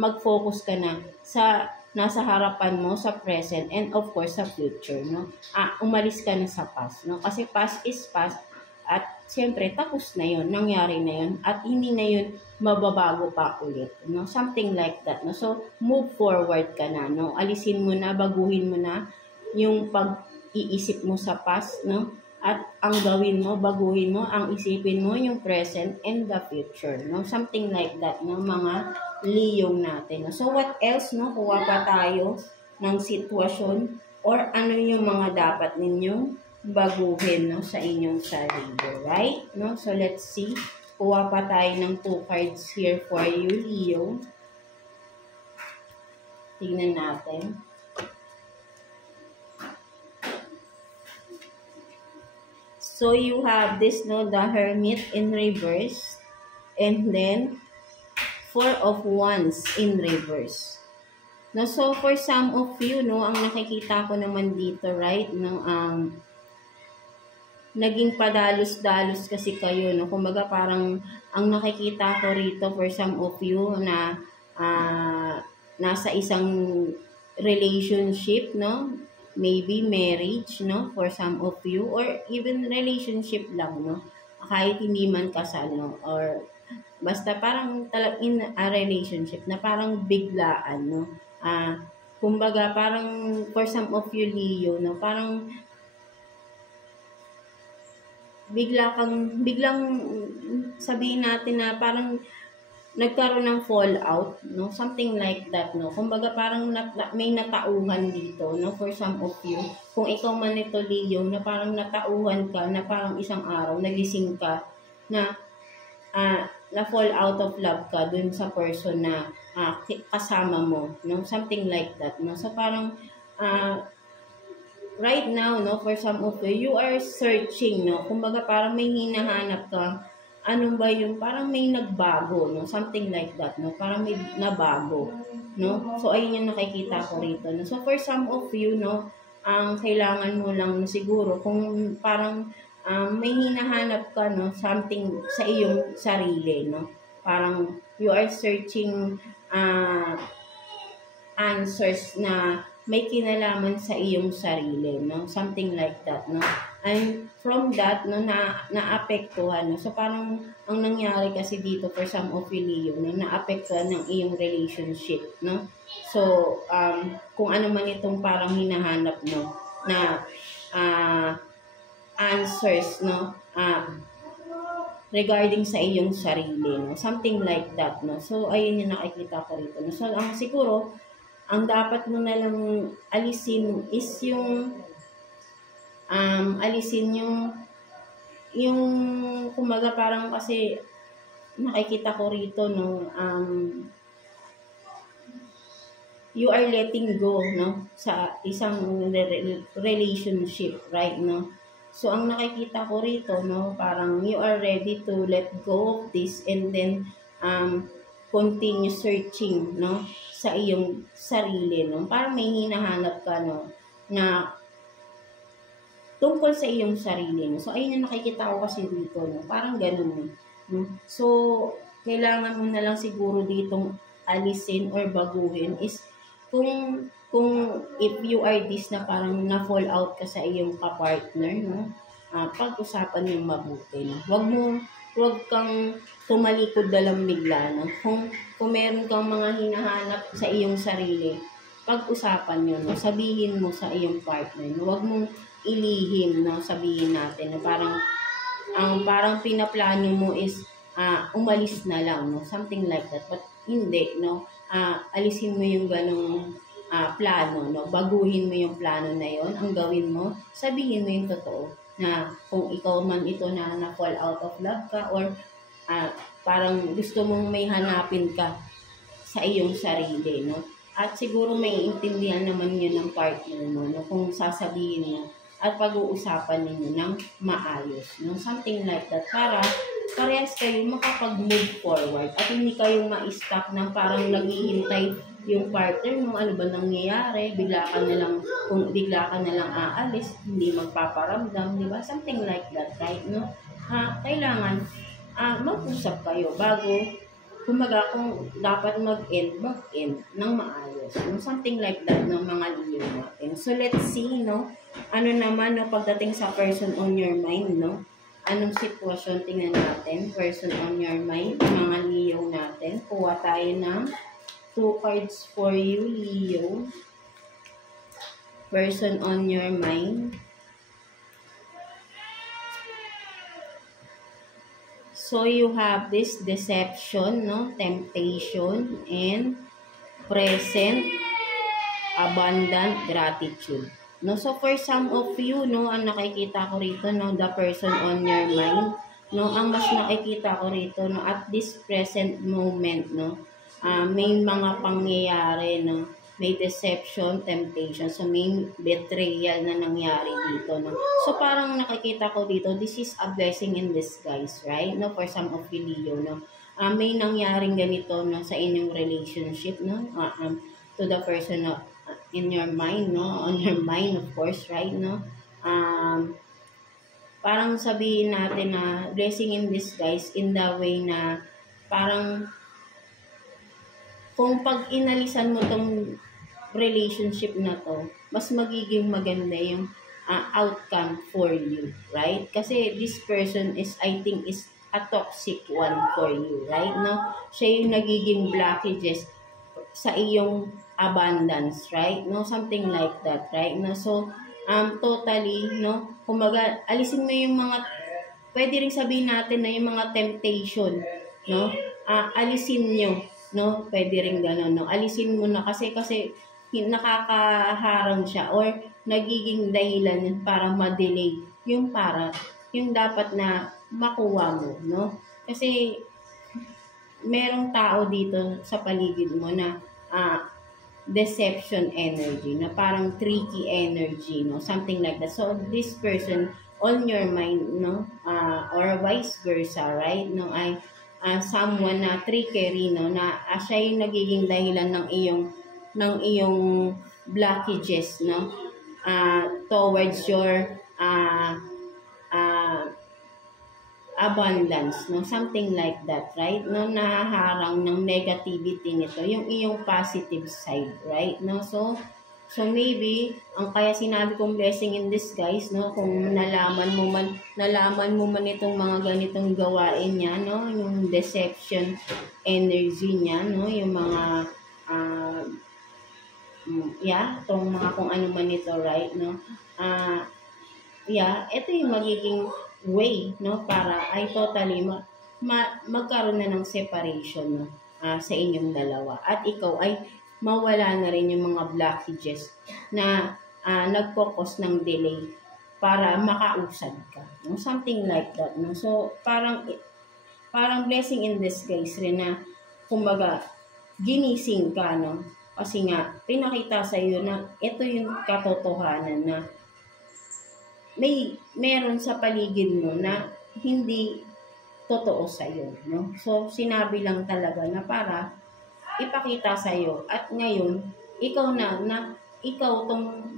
mag-focus ka na sa nasa harapan mo, sa present, and of course, sa future, no? Umalis ka na sa past, no? Kasi past is past, at siyempre, tapos na yun, nangyari na yun, at hindi na yun mababago pa ulit, no? Something like that, no? So, move forward ka na, no? Alisin mo na, baguhin mo na yung pag-iisip mo sa past, no? At ang gawin mo, baguhin mo, ang isipin mo, yung present and the future, no? Something like that, no? Mga Leo natin. So, what else, no? Kuha pa tayo ng sitwasyon or ano yung mga dapat ninyong baguhin, no? Sa inyong sarili, right? No? So, let's see. Kuha pa tayo ng 2 cards here for you, Leo. Tingnan natin. So, you have this, no? The Hermit in reverse. And then, 4 of Wands in reverse. No, so for some of you, no, ang nakikita ko naman dito, right, no, naging padalos-dalos kasi kayo, no, kumbaga parang ang nakikita ko rito for some of you na nasa isang relationship, no, maybe marriage, no, for some of you, or even relationship lang, no, kahit hindi man kasal, no, or basta parang in a relationship na parang biglaan, no? Kumbaga parang for some of you, Leo, no? Parang biglang sabihin natin na parang nagkaroon ng fallout, no? Something like that, no? Kumbaga parang may natauhan dito, no? For some of you, kung ikaw man ito, Leo, na parang natauhan ka, na parang isang araw, nagising ka, na fall out of love ka dun sa person na kasama mo, no? Something like that, no? So parang right now, no, for some of you are searching, no? Kumbaga parang may hinahanap ka, ano ba yung parang may nagbago, no? Something like that, no? Parang may nabago, no? So ayun yung nakikita ko rito, no? So for some of you, no, ang kailangan mo lang siguro kung parang may hinahanap ka, no, something sa iyong sarili, no? Parang you are searching answers na may kinalaman sa iyong sarili, no? Something like that, no? And from that, no, naapektuhan, no? So parang ang nangyari kasi dito for some of you, Leo, no, naapektuhan ng iyong relationship, no? So kung ano man itong parang hinahanap mo na answers, no, regarding sa iyong sarili, no, something like that, no. So ayun yung nakikita ko rito, no. So siguro ang dapat mo na lang alisin is yung alisin yung kumaga parang kasi nakikita ko rito, no, you are letting go, no, sa isang relationship, right, no. So, ang nakikita ko rito, no, parang you are ready to let go of this and then continue searching, no, sa iyong sarili, no. Parang may hinahanap ka, no, na tungkol sa iyong sarili, no. So, ayun yung nakikita ko kasi dito, no. Parang ganun, no. So, kailangan mo na lang siguro ditong alisin or baguhin is kung if you are this na parang na-fall out ka sa iyong kapartner, no, pag-usapan yung mabuti, no. Huwag kang tumalikod na lang bigla, no. Kung meron kang mga hinahanap sa iyong sarili, pag-usapan yun, no. Sabihin mo sa iyong partner, no. Huwag mong ilihim, no, sabihin natin, no. Parang pinaplano mo is umalis na lang, no, something like that. But hindi, no. Alisin mo yung ganong plano, no? Baguhin mo yung plano na yon. Ang gawin mo, sabihin mo yung totoo na kung ikaw man ito na fall out of love ka or parang gusto mong may hanapin ka sa iyong sarili, no? At siguro may intindihan naman yun ng partner mo, no? Kung sasabihin mo at pag-uusapan ninyo ng maayos, no? Something like that para parehas kayo makapag-move forward at hindi kayong ma-stuck na parang naghihintay yung partner mo, ano ba nangyayari, bigla ka na lang aalis, hindi magpaparamdam, di ba? Something like that, right? No? Kailangan mag-usap kayo bago kumaga kung dapat mag-end ng maayos. No? Something like that ng mga liyo natin. So let's see, no? Ano naman, no, pagdating sa person on your mind, no? Anong sitwasyon, tingnan natin. Person on your mind, mga Leo natin. Kuha tayo ng 2 cards for you, Leo. Person on your mind. So, you have this deception, no? Temptation, and present, abundant gratitude. No, so for some of you, no, ang nakikita ko rito, no, the person on your mind, no, ang mas nakikita ko rito, no, at this present moment, no, may mga pangyayari, no, may deception, temptation, so may betrayal na nangyari dito, no. So parang nakikita ko dito, this is a blessing in disguise, right, no, for some of you, Leo, no. May nangyaring ganito, no, sa inyong relationship, no, to the person, no, in your mind, no? On your mind, of course, right, no? Parang sabihin natin na blessing in disguise in the way na parang kung pag inalisan mo tong relationship na to, mas magiging maganda yung outcome for you, right? Kasi this person is, I think, is a toxic one for you, right, no? Siya yung nagiging blockages sa iyong abundance, right? No, something like that, right? No, so totally, no, kumaga alisin mo yung mga, pwede ring sabihin natin na yung mga temptation, no, alisin nyo, no, pwede ring gano'n, no, alisin mo na kasi nakakaharang siya or nagiging dahilan para ma-delay yung dapat na makuha mo, no, kasi merong tao dito sa paligid mo na deception energy, na parang tricky energy, no, something like that. So this person on your mind, no, or vice versa, right, no, ay someone na tricky, no, na siya yung nagiging dahilan ng iyong blockages, no, towards your abundance, no, something like that, right, no, nahaharang ng negativity nito yung iyong positive side, right, no. So maybe ang kaya sinabi kong blessing in disguise, no, kung nalaman mo man itong mga ganitong gawain niya, no, yung deception energy niya, no, yung mga itong mga kung ano man ito, right, no, ito yung magiging way, no, para ay totally magkaroon na ng separation, no, sa inyong dalawa. At ikaw ay mawala na rin yung mga blockages na nagkokos ng delay para makausad ka, no? Something like that, no? So, parang blessing in disguise rin na, kumbaga, ginising ka, no? Kasi nga, pinakita sa iyo na ito yung katotohanan na meron sa paligid mo na hindi totoo sa iyo, no? So, sinabi lang talaga na para ipakita sa iyo at ngayon, ikaw ikaw tong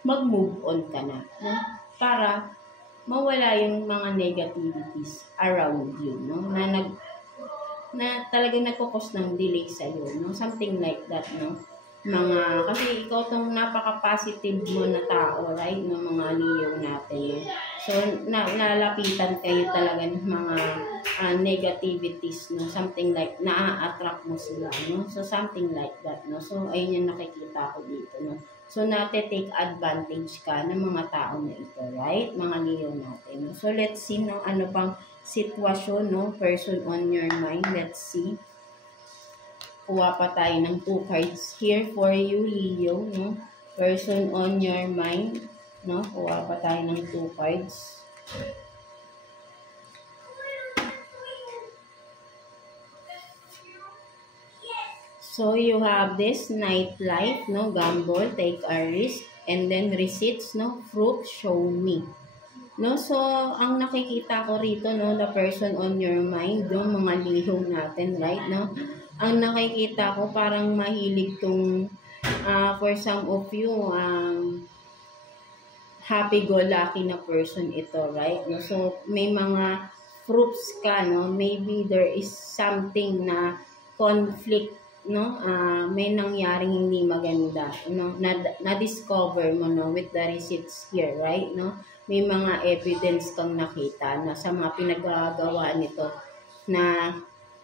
mag-move on ka na, no? Para mawala yung mga negativities around you, no? Na talagang nagkukos ng delay sa iyo, no? Something like that, no? Kasi ikaw tong napaka-positive mo na tao, right? No, mga Leo natin, no? So, nalapitan kayo talaga ng mga negativities, no? Something like, na-attract mo sila, no? So, something like that, no? So, ayun yung nakikita ko dito, no? So, take advantage ka ng mga tao na ito, right? Mga Leo natin, no? So, let's see, no? Ano pang sitwasyon, no? Person on your mind, let's see. Kuha pa tayo ng 2 cards here for you, Leo, no? Person on your mind, no? Kuha pa tayo ng 2 cards. So, you have this nightlife, no? Gamble, take a risk, and then receipts, no? Fruit, show me. No? So, ang nakikita ko rito, no? The person on your mind, yung mga Leo natin, right, no? Ang nakikita ko, parang mahilig tong, for some of you, happy-go-lucky na person ito, right? No? So, may mga fruits ka, no? Maybe there is something na conflict, no? May nangyaring hindi maganda, no? Na-discover mo, no? With the receipts here, right? No? May mga evidence kang nakita na sa mga pinagagawa nito na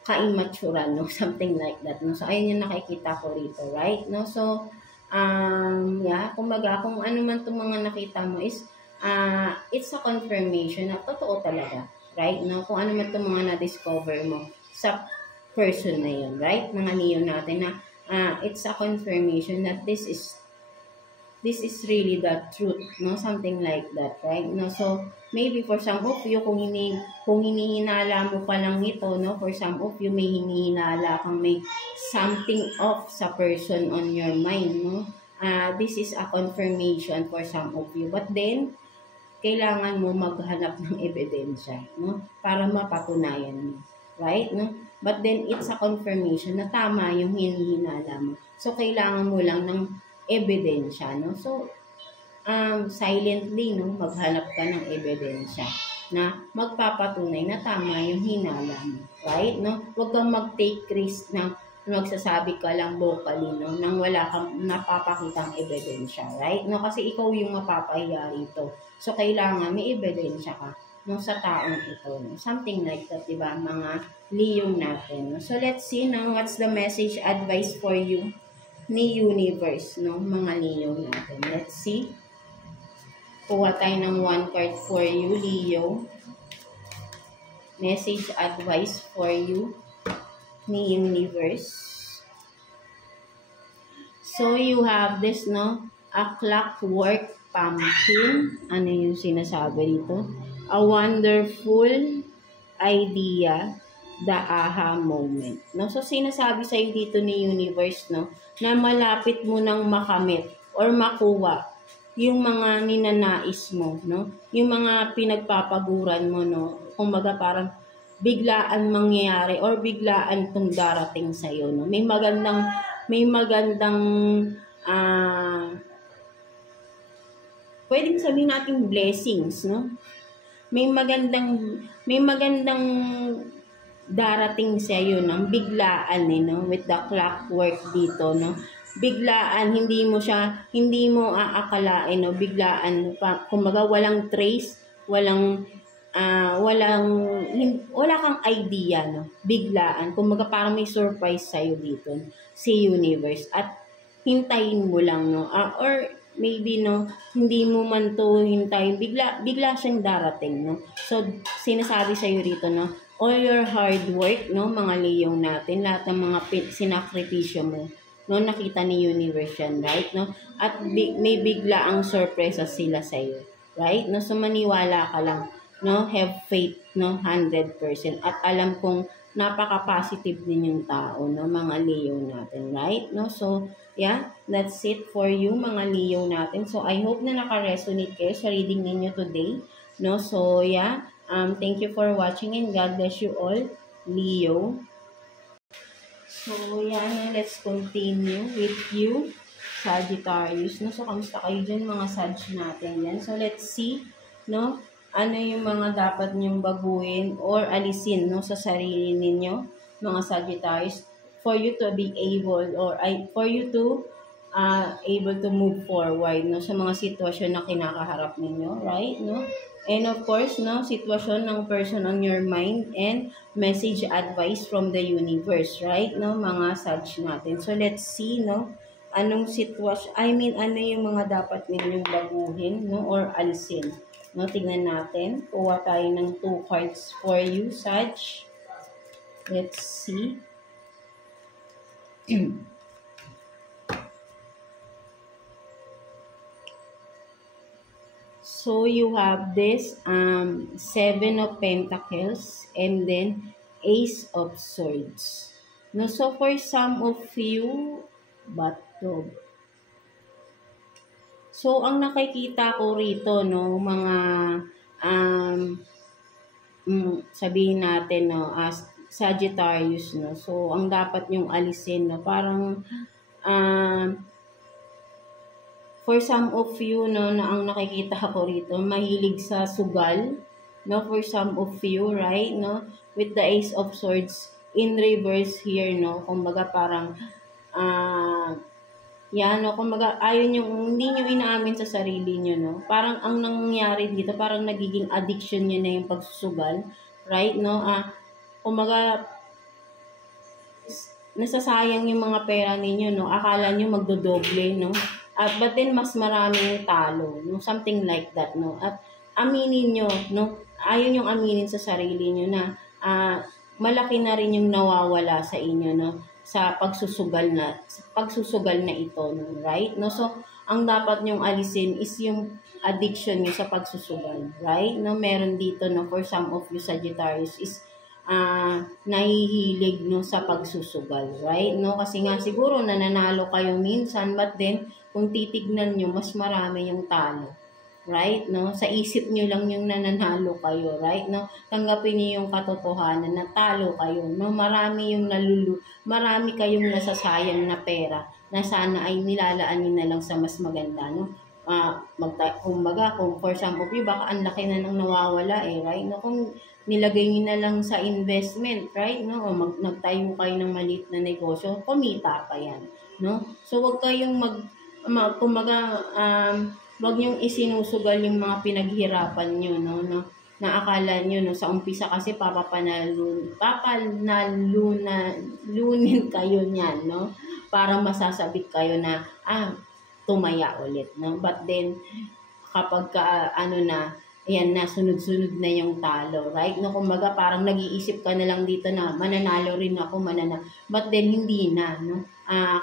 ka-immaturan, no? Something like that, no? So, ayun yung nakikita ko rito, right? No? So, yeah, kumbaga, kung ano man itong mga nakita mo is, it's a confirmation na totoo talaga, right? No? Kung ano man itong mga na-discover mo sa person na yun, right? Mga Leo natin na, it's a confirmation that this is really the truth, no? Something like that, right? No? So, maybe for some of you, kung hinihinala mo pa lang ito, no? For some of you, may hinihinala kang may something off sa person on your mind, no? This is a confirmation for some of you. But then, kailangan mo maghanap ng ebidensya, no? Para mapatunayan mo, right? No? But then, it's a confirmation na tama yung hinihinala mo. So, kailangan mo lang ng ebidensya, no? So, silently, no, maghanap ka ng ebidensya na magpapatunay na tama yung hinala mo, right? No? Huwag kang mag-take risk na magsasabi ka lang vocally, no, nang wala kang napapakitang ebidensya, right? No? Kasi ikaw yung mapapahiya rito. So, kailangan may ebidensya ka, no, sa taong ito, no? Something like that, diba, mga Leo natin, no? So, let's see now what's the message advice for you ni universe, no, mga Leo natin. Let's see. Kuha tayo ng 1 card for you, Leo. Message advice for you ni universe. So, you have this, no, a clockwork pumpkin. Ano yung sinasabi dito? A wonderful idea, the aha moment. No? So, sinasabi sa'yo dito ni universe, no, na malapit mo nang makamit or makuha yung mga ninanais mo, no? Yung mga pinagpapaguran mo, no? Kumbaga parang biglaan mangyayari or biglaan tong darating sa iyo, no? May magandang pwedeng sabihin natin blessings, no? May magandang darating sa iyo ng biglaan, no? With the clockwork dito, no? Biglaan, hindi mo aakalain, no? Biglaan, kumbaga walang trace, wala kang idea, no? Biglaan, kumbaga parang may surprise sa'yo dito, si universe, at hintayin mo lang, no? Or maybe, no, hindi mo man to hintayin, bigla siyang darating, no? So, sinasabi sa'yo dito, no, all your hard work, no, mga Leo natin, lahat ng mga sinakripisyo mo, no, nakita ni universe yan, right, no? At may bigla ang sorpresa sila sa iyo, right? No, so maniwala ka lang, no? Have faith, no? 100%. At alam kong napaka-positive din yung tao, no? Mga Leo natin, right? No, so yeah, that's it for you, mga Leo natin. So I hope na naka-resonate kayo sa reading ninyo today, no? So yeah, thank you for watching and God bless you all, Leo. So yeah, let's continue with you, Sagittarius, no? So, kamusta kayo dyan, mga Sag natin yan? So, let's see, no? Ano yung mga dapat nyong baguhin or alisin, no? Sa sarili ninyo, mga Sagittarius, for you to be able, or for you to able to move forward, no? Sa mga sitwasyon na kinakaharap ninyo, right, no? And of course, no, sitwasyon ng person on your mind and message advice from the universe, right? No, mga Sag natin. So, let's see, no, anong sitwasyon, ano yung mga dapat ninyong baguhin, no, or alisin. No, tingnan natin. Kuha tayo ng 2 cards for you, Sag. Let's see. So, you have this 7 of Pentacles and then Ace of Swords. No, so for some of you, Batog. So, ang nakikita ko rito, no, mga sabihin natin, no, as Sagittarius, no. So, ang dapat yung alisin, no, parang for some of you, no, na ang nakikita ko rito, mahilig sa sugal, no, for some of you, right, no, with the Ace of Swords in reverse here, no, kumbaga parang, yan, no, kumbaga, hindi nyo inaamin sa sarili nyo, no, parang ang nangyayari dito, parang nagiging addiction nyo na yung pagsusugal, right, no, kumbaga, nasasayang yung mga pera ninyo, no, akala nyo magdodoble, no, but then, mas marami yung talo, no? Something like that, no? At aminin nyo, no? Ayaw yung aminin sa sarili nyo na malaki na rin yung nawawala sa inyo, no? Sa pagsusugal na ito, no? Right? No? So, ang dapat nyong alisin is yung addiction nyo sa pagsusugal, right? No? Meron dito, no? For some of you Sagittarius is nahihilig, no, sa pagsusugal, right? No, kasi nga siguro nananalo kayo minsan, but then kung titignan nyo, mas marami yung talo, right? No, sa isip nyo lang yung nananalo kayo, right? No, tanggapin niyo yung katotohanan na talo kayo, no, marami kayong nasasayang na pera na sana ay nilalaan niyo na lang sa mas maganda, no. Kumbaga, kung for some of you, baka ang laki na nang nawawala, right? No, kung nilagay nyo na lang sa investment, right? No? O nagtayo kayo ng maliit na negosyo, kumita pa yan, no? So, wag kayong kumbaga, wag nyong isinusugal yung mga pinaghirapan nyo, no? Na akala nyo, no, sa umpisa kasi papanalunin kayo niyan, no? Para masasabit kayo na, tumaya ulit, no? But then, kapag ayan na, sunod-sunod na yung talo, right? No, kumbaga parang nag-iisip ka na lang dito na mananalo rin ako, but then hindi na, no?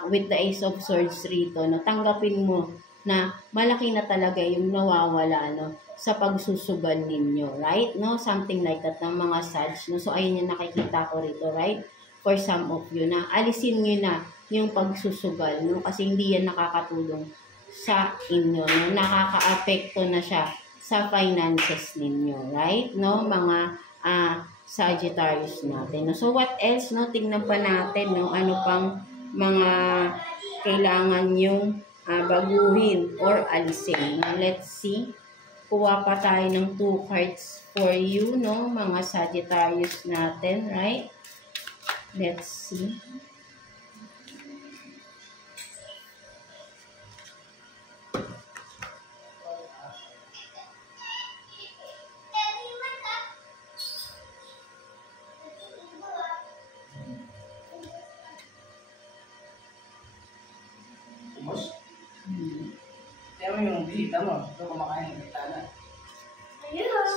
With the Ace of Swords rito, no? Tanggapin mo na malaki na talaga yung nawawala, no? Sa pagsusugal ninyo, right? No? Something like that ng mga Sag, no? So, ayun yung nakikita ko rito, right? For some of you na alisin nyo na yung pagsusugal, no? Kasi hindi yan nakakatulong sa inyo, no? Nakaka-apekto na siya sa finances ninyo, right? No, mga Sagittarius natin. No? So, what else, no? Tingnan pa natin, no? Ano pang mga kailangan yung baguhin or alisin. No? Let's see. Kuha pa tayo ng 2 cards for you, no? Mga Sagittarius natin, right? Let's see.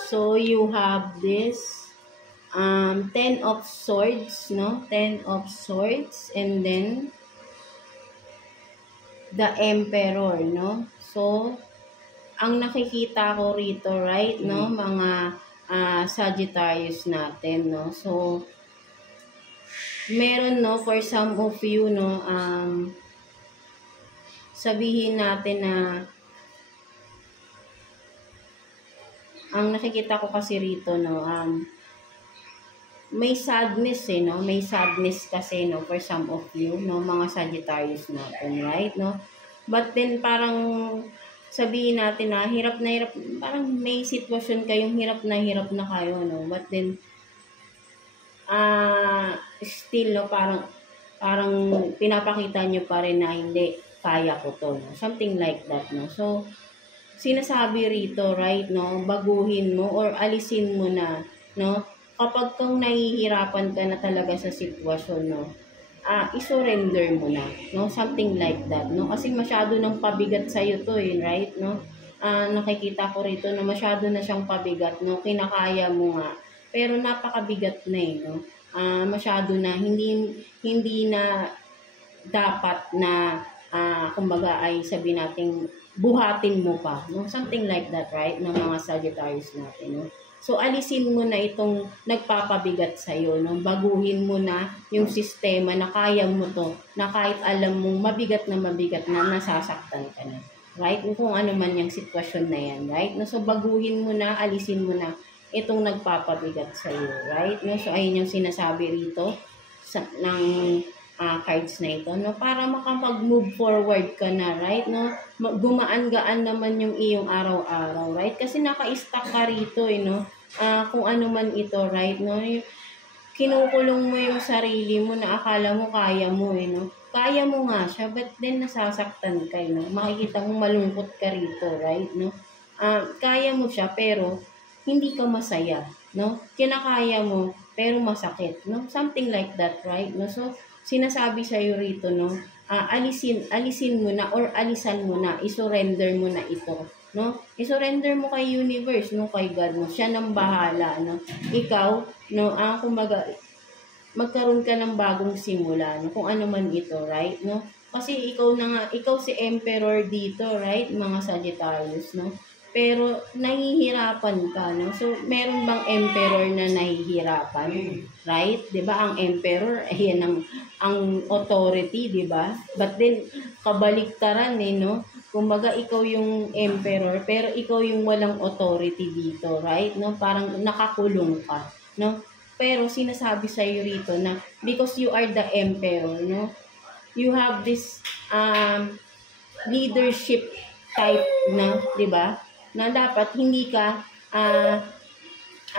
So, you have this 10 of Swords, no? 10 of Swords, and then the Emperor, no? So, ang nakikita ko rito, right, no, mga Sagittarius natin, no. So, meron, no, for some of you, no, sabihin natin na ang nakikita ko kasi rito, no, may sadness, no, may sadness kasi, no, for some of you, no, mga Sagittarius natin, right, no. But then parang sabihin natin na hirap, parang may sitwasyon kayong hirap na kayo, no, but then still, no, parang pinapakita nyo pa rin na hindi, kaya ko to, no? Something like that, no. So, sinasabi rito, right, no, baguhin mo or alisin mo na, no, kapag kang nahihirapan ka na talaga sa sitwasyon, no, isurrender mo na, no, something like that, no, kasi masyado nang pabigat sa'yo to, right, no. Nakikita ko rito na masyado na siyang pabigat, no, kinakaya mo nga, pero napakabigat na, no. Masyado na, hindi na dapat na, kumbaga ay sabi nating buhatin mo pa, no, something like that, right, ng mga Sagittarius natin, no. So, alisin mo na itong nagpapabigat sa'yo, no? Baguhin mo na yung sistema na kaya mo to, na kahit alam mong mabigat na nasasaktan ka na. Right? Kung ano man yung sitwasyon na yan, right? No? So, baguhin mo na, alisin mo na itong nagpapabigat sa'yo, right? No? So, ayun yung sinasabi rito ng cards na ito, no, para makapag-move forward ka na, right, no, gumaan-gaan naman yung iyong araw-araw, right, kasi naka-stuck ka rito, no, kung ano man ito, right, no, kinukulong mo yung sarili mo na akala mo kaya mo, no, kaya mo nga siya, but then nasasaktan ka, no, makikita mo malungkot ka rito, right, no, kaya mo siya, pero hindi ka masaya, no, kinakaya mo, pero masakit, no, something like that, right, no, so, sinasabi sa iyo rito, no, alisin mo na or alisan mo na, isurrender mo na ito, no? Isurrender mo kay universe, no, kay God, no. Siya nang bahala, no. Ikaw, no, kumbaga magkaroon ka ng bagong simula, no, kung ano man ito, right, no? Kasi ikaw si Emperor dito, right, mga Sagittarius, no? Pero nahihirapan ka, no? So, meron bang emperor na nahihirapan? Right? 'Di ba? Ang emperor, ayan ang authority, 'di ba? But then kabaliktaran, no? Kumbaga ikaw yung emperor, pero ikaw yung walang authority dito, right? No? Parang nakakulong ka, no? Pero sinasabi sa iyo rito na because you are the emperor, no? You have this leadership type na, 'di ba? Na dapat hindi ka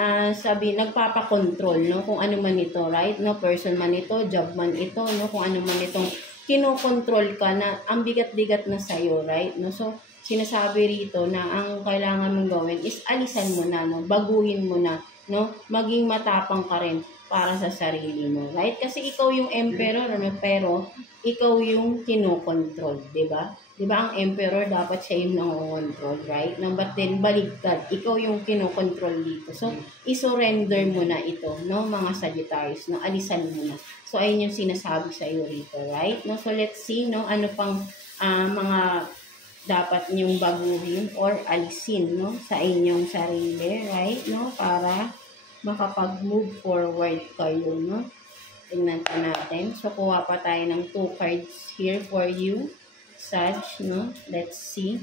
nagpapakontrol, no, kung ano man ito, right, no, person man ito, job man ito, no, kung ano man itong kinokontrol ka na ang bigat-bigat na sa'yo, right, no. So, sinasabi rito na ang kailangan mong gawin is alisan mo na, no, baguhin mo na, no, maging matapang ka rin para sa sarili mo, right, kasi ikaw yung emperor, no, pero ikaw yung kinokontrol, di ba? Di ba ang emperor dapat siya yung nangongontrol, right? No, but then baliktad, ikaw yung kinokontrol dito. So, isurrender mo na ito, no, mga Sagittarius, no, alisan mo na. So, ayun yung sinasabi sa iyo rito, right? No, so let's see, no, ano pang mga dapat niyong baguhin or alisin, no, sa inyong sarili, right? No, para makapag-move forward kayo, no. Tingnan pa natin. So, kuha pa tayo ng 2 cards here for you. Sag, no? Let's see.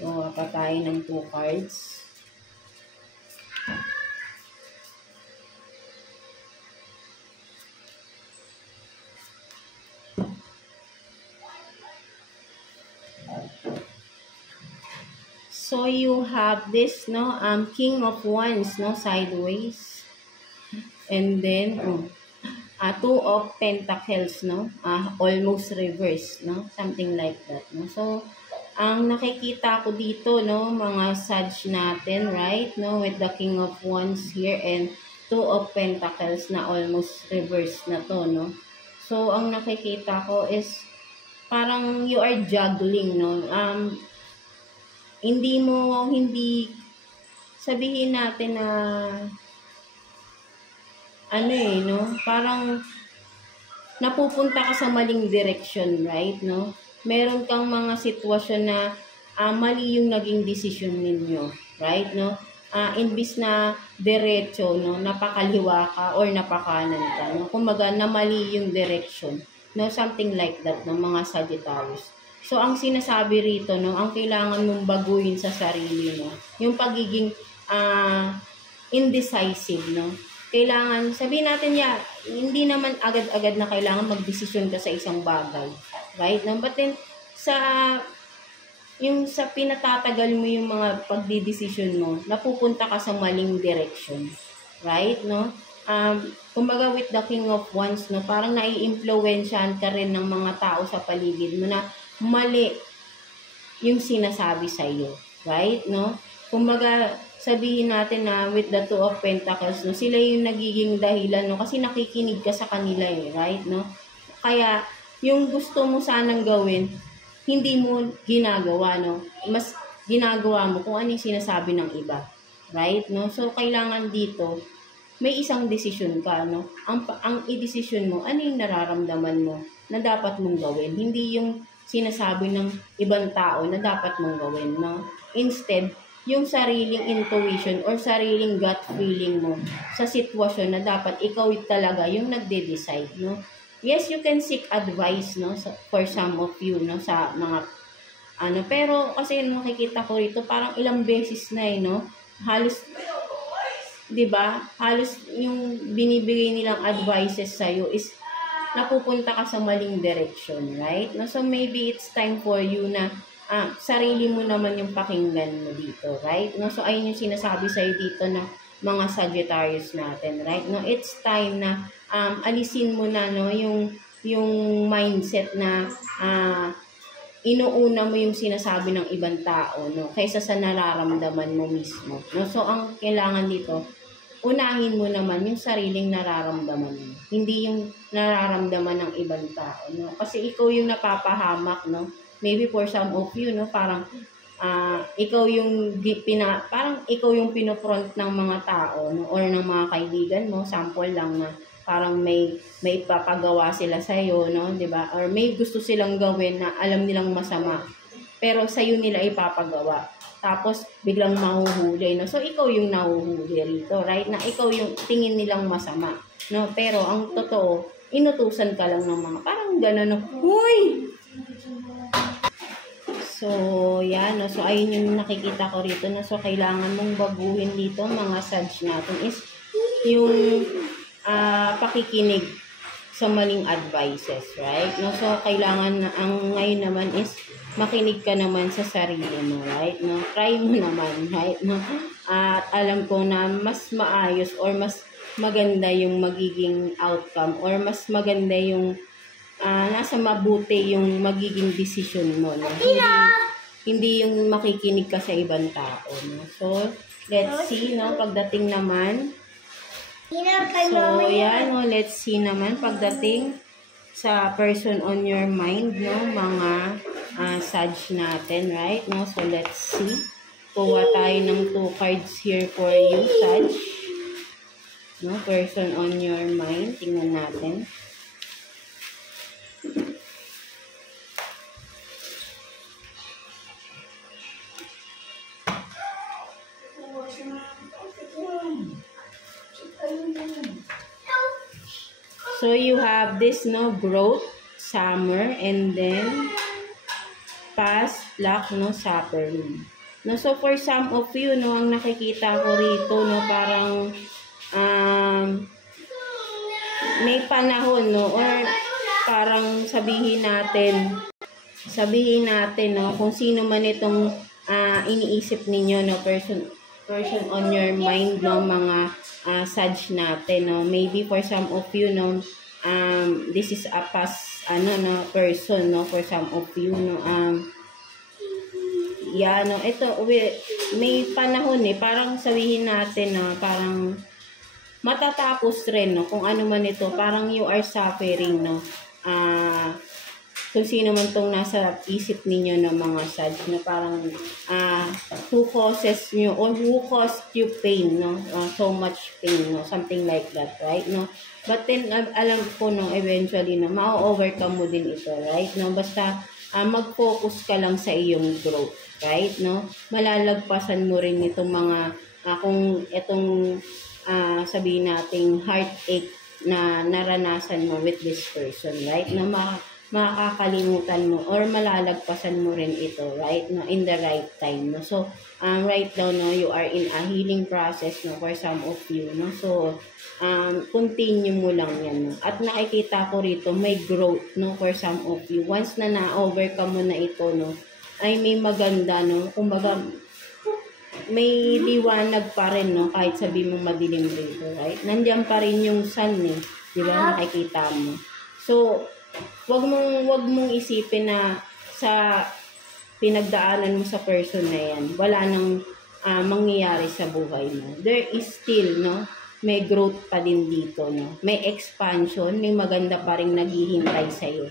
Kuha pa tayo ng 2 cards. So, you have this, no? King of Wands, no? Sideways. And then, 2 of Pentacles, no? Almost reverse, no? Something like that, no? So, ang nakikita ko dito, no, mga Sag natin, right? No, with the King of Wands here and 2 of Pentacles na almost reverse na to, no? So, ang nakikita ko is parang you are juggling, no? Hindi sabihin natin na no, parang napupunta ka sa maling direksyon, right, no? Meron kang mga sitwasyon na mali yung naging desisyon ninyo, right, no? Imbis na diretso, no, napakaliwa ka or napakanan ka, no? Kumbaga, na mali yung direction, no? Something like that, no, mga Sagittarius. So, ang sinasabi rito, no, ang kailangan mong baguhin sa sarili, no, yung pagiging indecisive, no? Kailangan, sabihin natin hindi naman agad-agad na kailangan magdesisyon ka sa isang bagay, right? No? But then, sa pinatatagal mo yung mga pagdidesisyon mo, napupunta ka sa maling direction, right? No? Kumbaga with the King of Wands, no, parang nai-impluwensyahan ka rin ng mga tao sa paligid mo na mali yung sinasabi sa iyo, right? No? Kumbaga, sabihin natin na with the Two of Pentacles, no, sila yung nagiging dahilan, no, kasi nakikinig ka sa kanila right, no? Kaya, yung gusto mo sanang gawin, hindi mo ginagawa, no? Mas ginagawa mo kung ano yung sinasabi ng iba, right, no? So, kailangan dito, may isang desisyon ka, no? Ang i-desisyon mo, ano yung nararamdaman mo na dapat mong gawin, hindi yung sinasabi ng ibang tao na dapat mong gawin, no? Instead, yung sariling intuition or sariling gut feeling mo sa sitwasyon na dapat ikaw talaga yung nagde-decide, no? Yes, you can seek advice, no, for some of you, no, sa mga pero kasi nakikita ko rito parang ilang beses na no, halos 'di ba? Halos yung binibigay nilang advices sa iyo is napupunta ka sa maling direction, right? No, so maybe it's time for you na sarili mo naman yung pakinggan mo dito, right? No, so ayun yung sinasabi sa iyo dito na mga Sagittarius natin, right? No, it's time na alisin mo na, no, yung mindset na inuuna mo yung sinasabi ng ibang tao, no, kaysa sa nararamdaman mo mismo, no? So ang kailangan dito, unahin mo naman yung sariling nararamdaman mo, hindi yung nararamdaman ng ibang tao, no? Kasi ikaw yung napapahamak, no? Maybe for some of you, no, parang ikaw yung parang ikaw yung pinofront ng mga tao, no, or ng mga kaibigan mo. Sample lang na parang may ipapagawa sila sa iyo, no, 'di ba? Or may gusto silang gawin na alam nilang masama, pero sa iyo nila ipapagawa. Tapos biglang mahuhuli, no? So ikaw yung nahuhuli rito, right? Na ikaw yung tingin nilang masama, no? Pero ang totoo, inutusan ka lang ng mga parang gano'n, no? Huy! So, yan, no? So ayun yung nakikita ko rito, no? So kailangan mong baguhin dito, mga Sag natin, is yung pakikinig sa maling advices, right? No, so kailangan ang ngayon naman is makinig ka naman sa sarili mo, right? No, try mo naman, right? No, at alam ko na mas maayos or mas maganda yung magiging outcome or mas maganda yung nasa mabuti yung magiging decision mo, no? Hindi yung makikinig ka sa ibang tao, no? So, let's see, no, pagdating naman. So, yan, no, let's see naman pagdating sa person on your mind, no, mga Sag natin, right? No, so let's see. Kuha tayo ng 2 cards here for you, Sag. No, person on your mind. Tingnan natin. So you have this, no, growth, summer, and then past, luck, no, Saturn. No, so for some of you, no, ang nakikita ko rito, no, parang may panahon, no, or parang sabihin natin, no, kung sino man itong iniisip ninyo, no, person on your mind, no, mga Sag natin, no. Maybe for some of you, no, this is a past, no, person, no, for some of you, no, yeah, no, ito, may panahon, parang sabihin natin, no, parang matatapos rin, no, kung ano man ito, parang you are suffering, no, kung sino man tong nasa isip ninyo ng mga Sag na parang who causes you or who caused you pain, no? So much pain, no? Something like that, right? No? But then, alam ko, no, eventually, no, ma-overcome mo din ito, right? No? Basta, mag-focus ka lang sa iyong growth, right? No? Malalagpasan mo rin itong mga, kung itong, sabihin nating heartache na naranasan mo with this person, right? No? Makakalimutan mo or malalagpasan mo rin ito, right? No, in the right time, no. So, right now, no, you are in a healing process, no, for some of you, no. So, continue mo lang yan, no. At nakikita ko rito, may growth, no, for some of you. Once na na-overcome mo na ito, no, ay may maganda, no. Kumbaga, may liwanag pa rin, no, kahit sabi mo madilim rito, right? Nandiyan pa rin yung sun, eh. Di ba? Nakikita mo. So, wag mong isipin na sa pinagdaanan mo sa person na yan, wala nang mangyayari sa buhay mo. There is still, no, may growth pa din dito, no. May expansion, may maganda pa rin naghihintay sa'yo.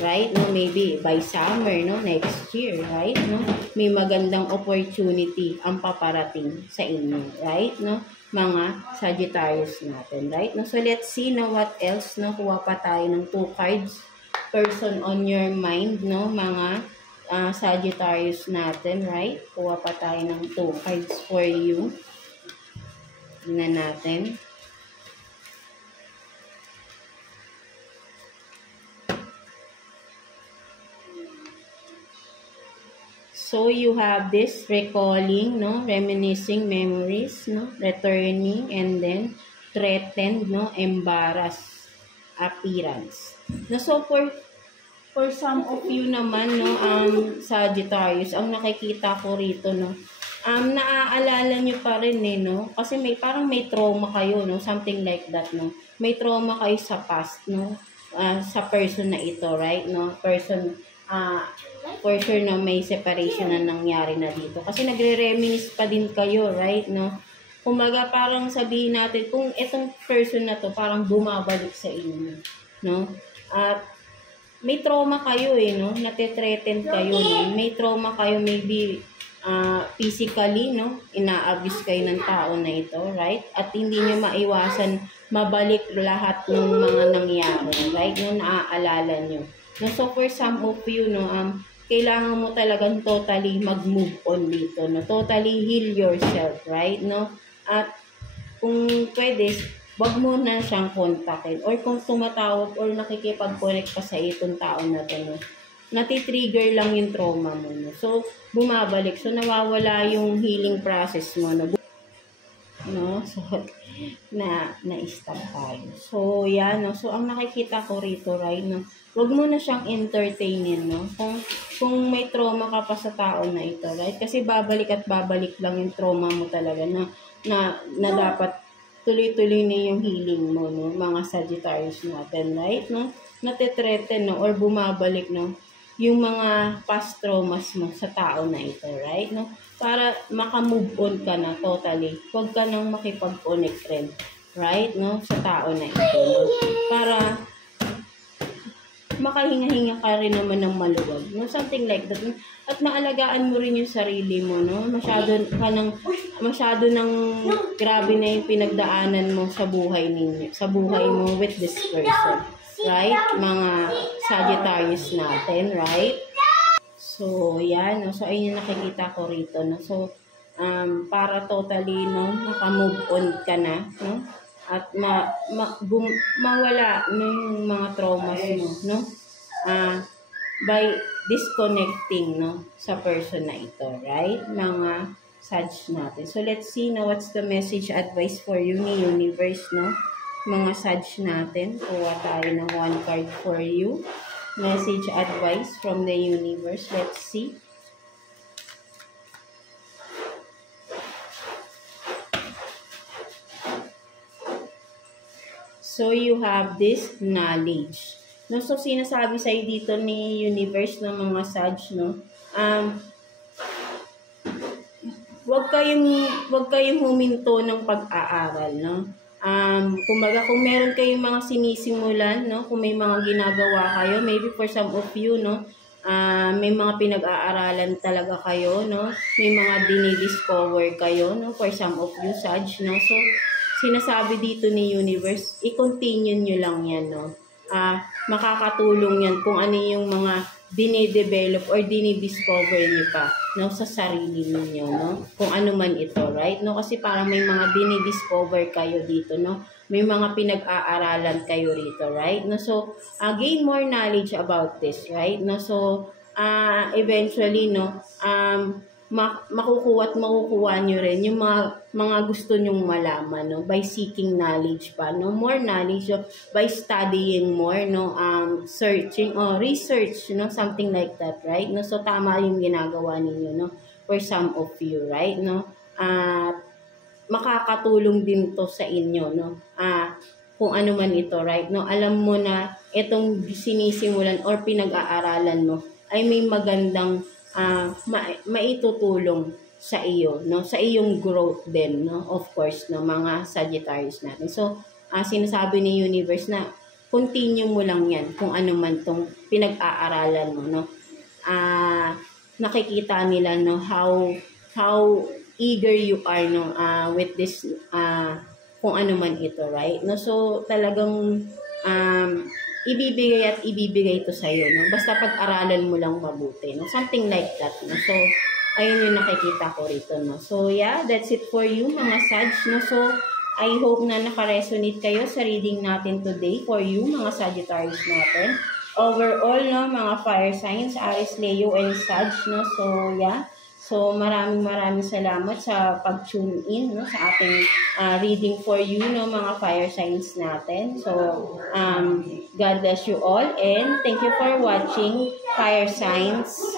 Right? No, maybe by summer, no, next year, right? No, may magandang opportunity ang paparating sa inyo, right? No, mga Sagittarius natin, right? No, so let's see na what else, no, kuha pa tayo ng 2 cards. Person on your mind, no, mga Sagittarius natin, right? Kuha pa tayo ng 2 cards for you. Tingnan natin. So, you have this recalling, no, reminiscing memories, no, returning, and then threatened, no, embarrassed appearance. No, so, for some of you naman, no, Sagittarius, ang nakikita ko rito, no, naaalala nyo pa rin, eh, no, kasi parang may trauma kayo, no, something like that, no, may trauma kayo sa past, no, sa person na ito, right, no, person, for sure na may separation na nangyari na dito. Kasi nagre-reminisce pa din kayo, right? No? Kumbaga parang sabihin natin, kung itong person na to parang bumabalik sa inyo. No? At may trauma kayo eh, no? Nate-threaten kayo. No? May trauma kayo maybe physically, no? Ina-abuse kayo ng tao na ito, right? At hindi nyo maiwasan mabalik lahat ng mga nangyari, right? No? Naaalala nyo. No, so for some of you, no, kailangan mo talagang totally mag-move on dito, no? Totally heal yourself, right? No? At kung pwede, wag mo na siyang kontakin. Or kung tumatawag or nakikipag-connect pa sa itong tao na to, no? Natitrigger lang yung trauma mo, no? So, bumabalik. So, nawawala yung healing process mo, no? No? So, na-stop tayo. So, yan, no? So, ang nakikita ko rito, right, no? Huwag mo na siyang entertainin, no? Kung may trauma ka pa sa tao na ito, right? Kasi babalik at babalik lang yung trauma mo talaga na dapat tuloy-tuloy na yung healing mo, no? Mga Sagittarius natin, right? No? Natitreten, no? Or bumabalik, no? Yung mga past traumas mo sa tao na ito, right? No? Para makamove on ka na totally. Huwag ka nang makipag-connect rin, right? No? Sa tao na ito, no? Para makahinga-hinga ka rin naman ng maluwag, no? Something like that. At maalagaan mo rin yung sarili mo, no? Masyado nang grabe na yung pinagdaanan mo sa buhay ninyo, sa buhay mo with this person, right? Mga Sagittarius natin, right? So, yan, no? So, ayun yung nakikita ko rito, no? So, para totally, no, makamove on ka na, no? At mawala yung mga traumas mo, no? By disconnecting, no, sa person na ito, right? Mga Sag natin. So, let's see na what's the message advice for you ni Universe, no? Mga Sag natin. Kuha tayo ng 1 card for you. Message advice from the Universe. Let's see. So, you have this knowledge. No, so, sinasabi sa'yo dito ni Universe ng mga Sag, no? Wag kayong huminto ng pag-aaral, no? Kumbaga, kung meron kayong mga sinisimulan, no, kung may mga ginagawa kayo, maybe for some of you, no, may mga pinag-aaralan talaga kayo, no, may mga dinidiscover kayo, no, for some of you, Sag, no, so, sinasabi dito ni Universe, i-continue nyo lang yan, no, makakatulong yan kung ano yung mga dinidevelop or dinidiscover nyo pa, no, sa sarili niyo, no, kung ano man ito, right, no, kasi parang may mga dinidiscover kayo dito, no, may mga pinag-aaralan kayo rito, right, no, so, gain more knowledge about this, right, no, so, eventually, no, makukuha at makukuha nyo rin yung mga gusto nyong malaman, no, by seeking knowledge pa, no, more knowledge, by studying more, no, searching or research, no, something like that, right, no, so tama yung ginagawa ninyo, no, for some of you, right, no, makakatulong din to sa inyo, no, kung ano man ito, right, no, alam mo na itong sinisimulan or pinag-aaralan mo ay may magandang maitutulong sa iyo, no, sa iyong growth din, no, of course, no, mga Sagittarius natin. So, sinasabi ni Universe na continue mo lang yan kung ano man tong pinag-aaralan mo, no. Nakikita nila, no, how eager you are, no, with this kung ano man ito, right, no. So, talagang ibibigay at ibibigay ito sa'yo, no? Basta pag-aralan mo lang mabuti, no? Something like that, no? So, ayun yung nakikita ko rito, no? So, yeah, that's it for you, mga Sag, no? So, I hope na naka-resonate kayo sa reading natin today for you, mga Sagittarius natin. Overall, no, mga fire signs, Aries, Leo, and Sag, no? So, yeah. So, maraming salamat sa pag-tune in, no, sa ating reading for you, no, mga fire signs natin. So, God bless you all and thank you for watching Fire Signs.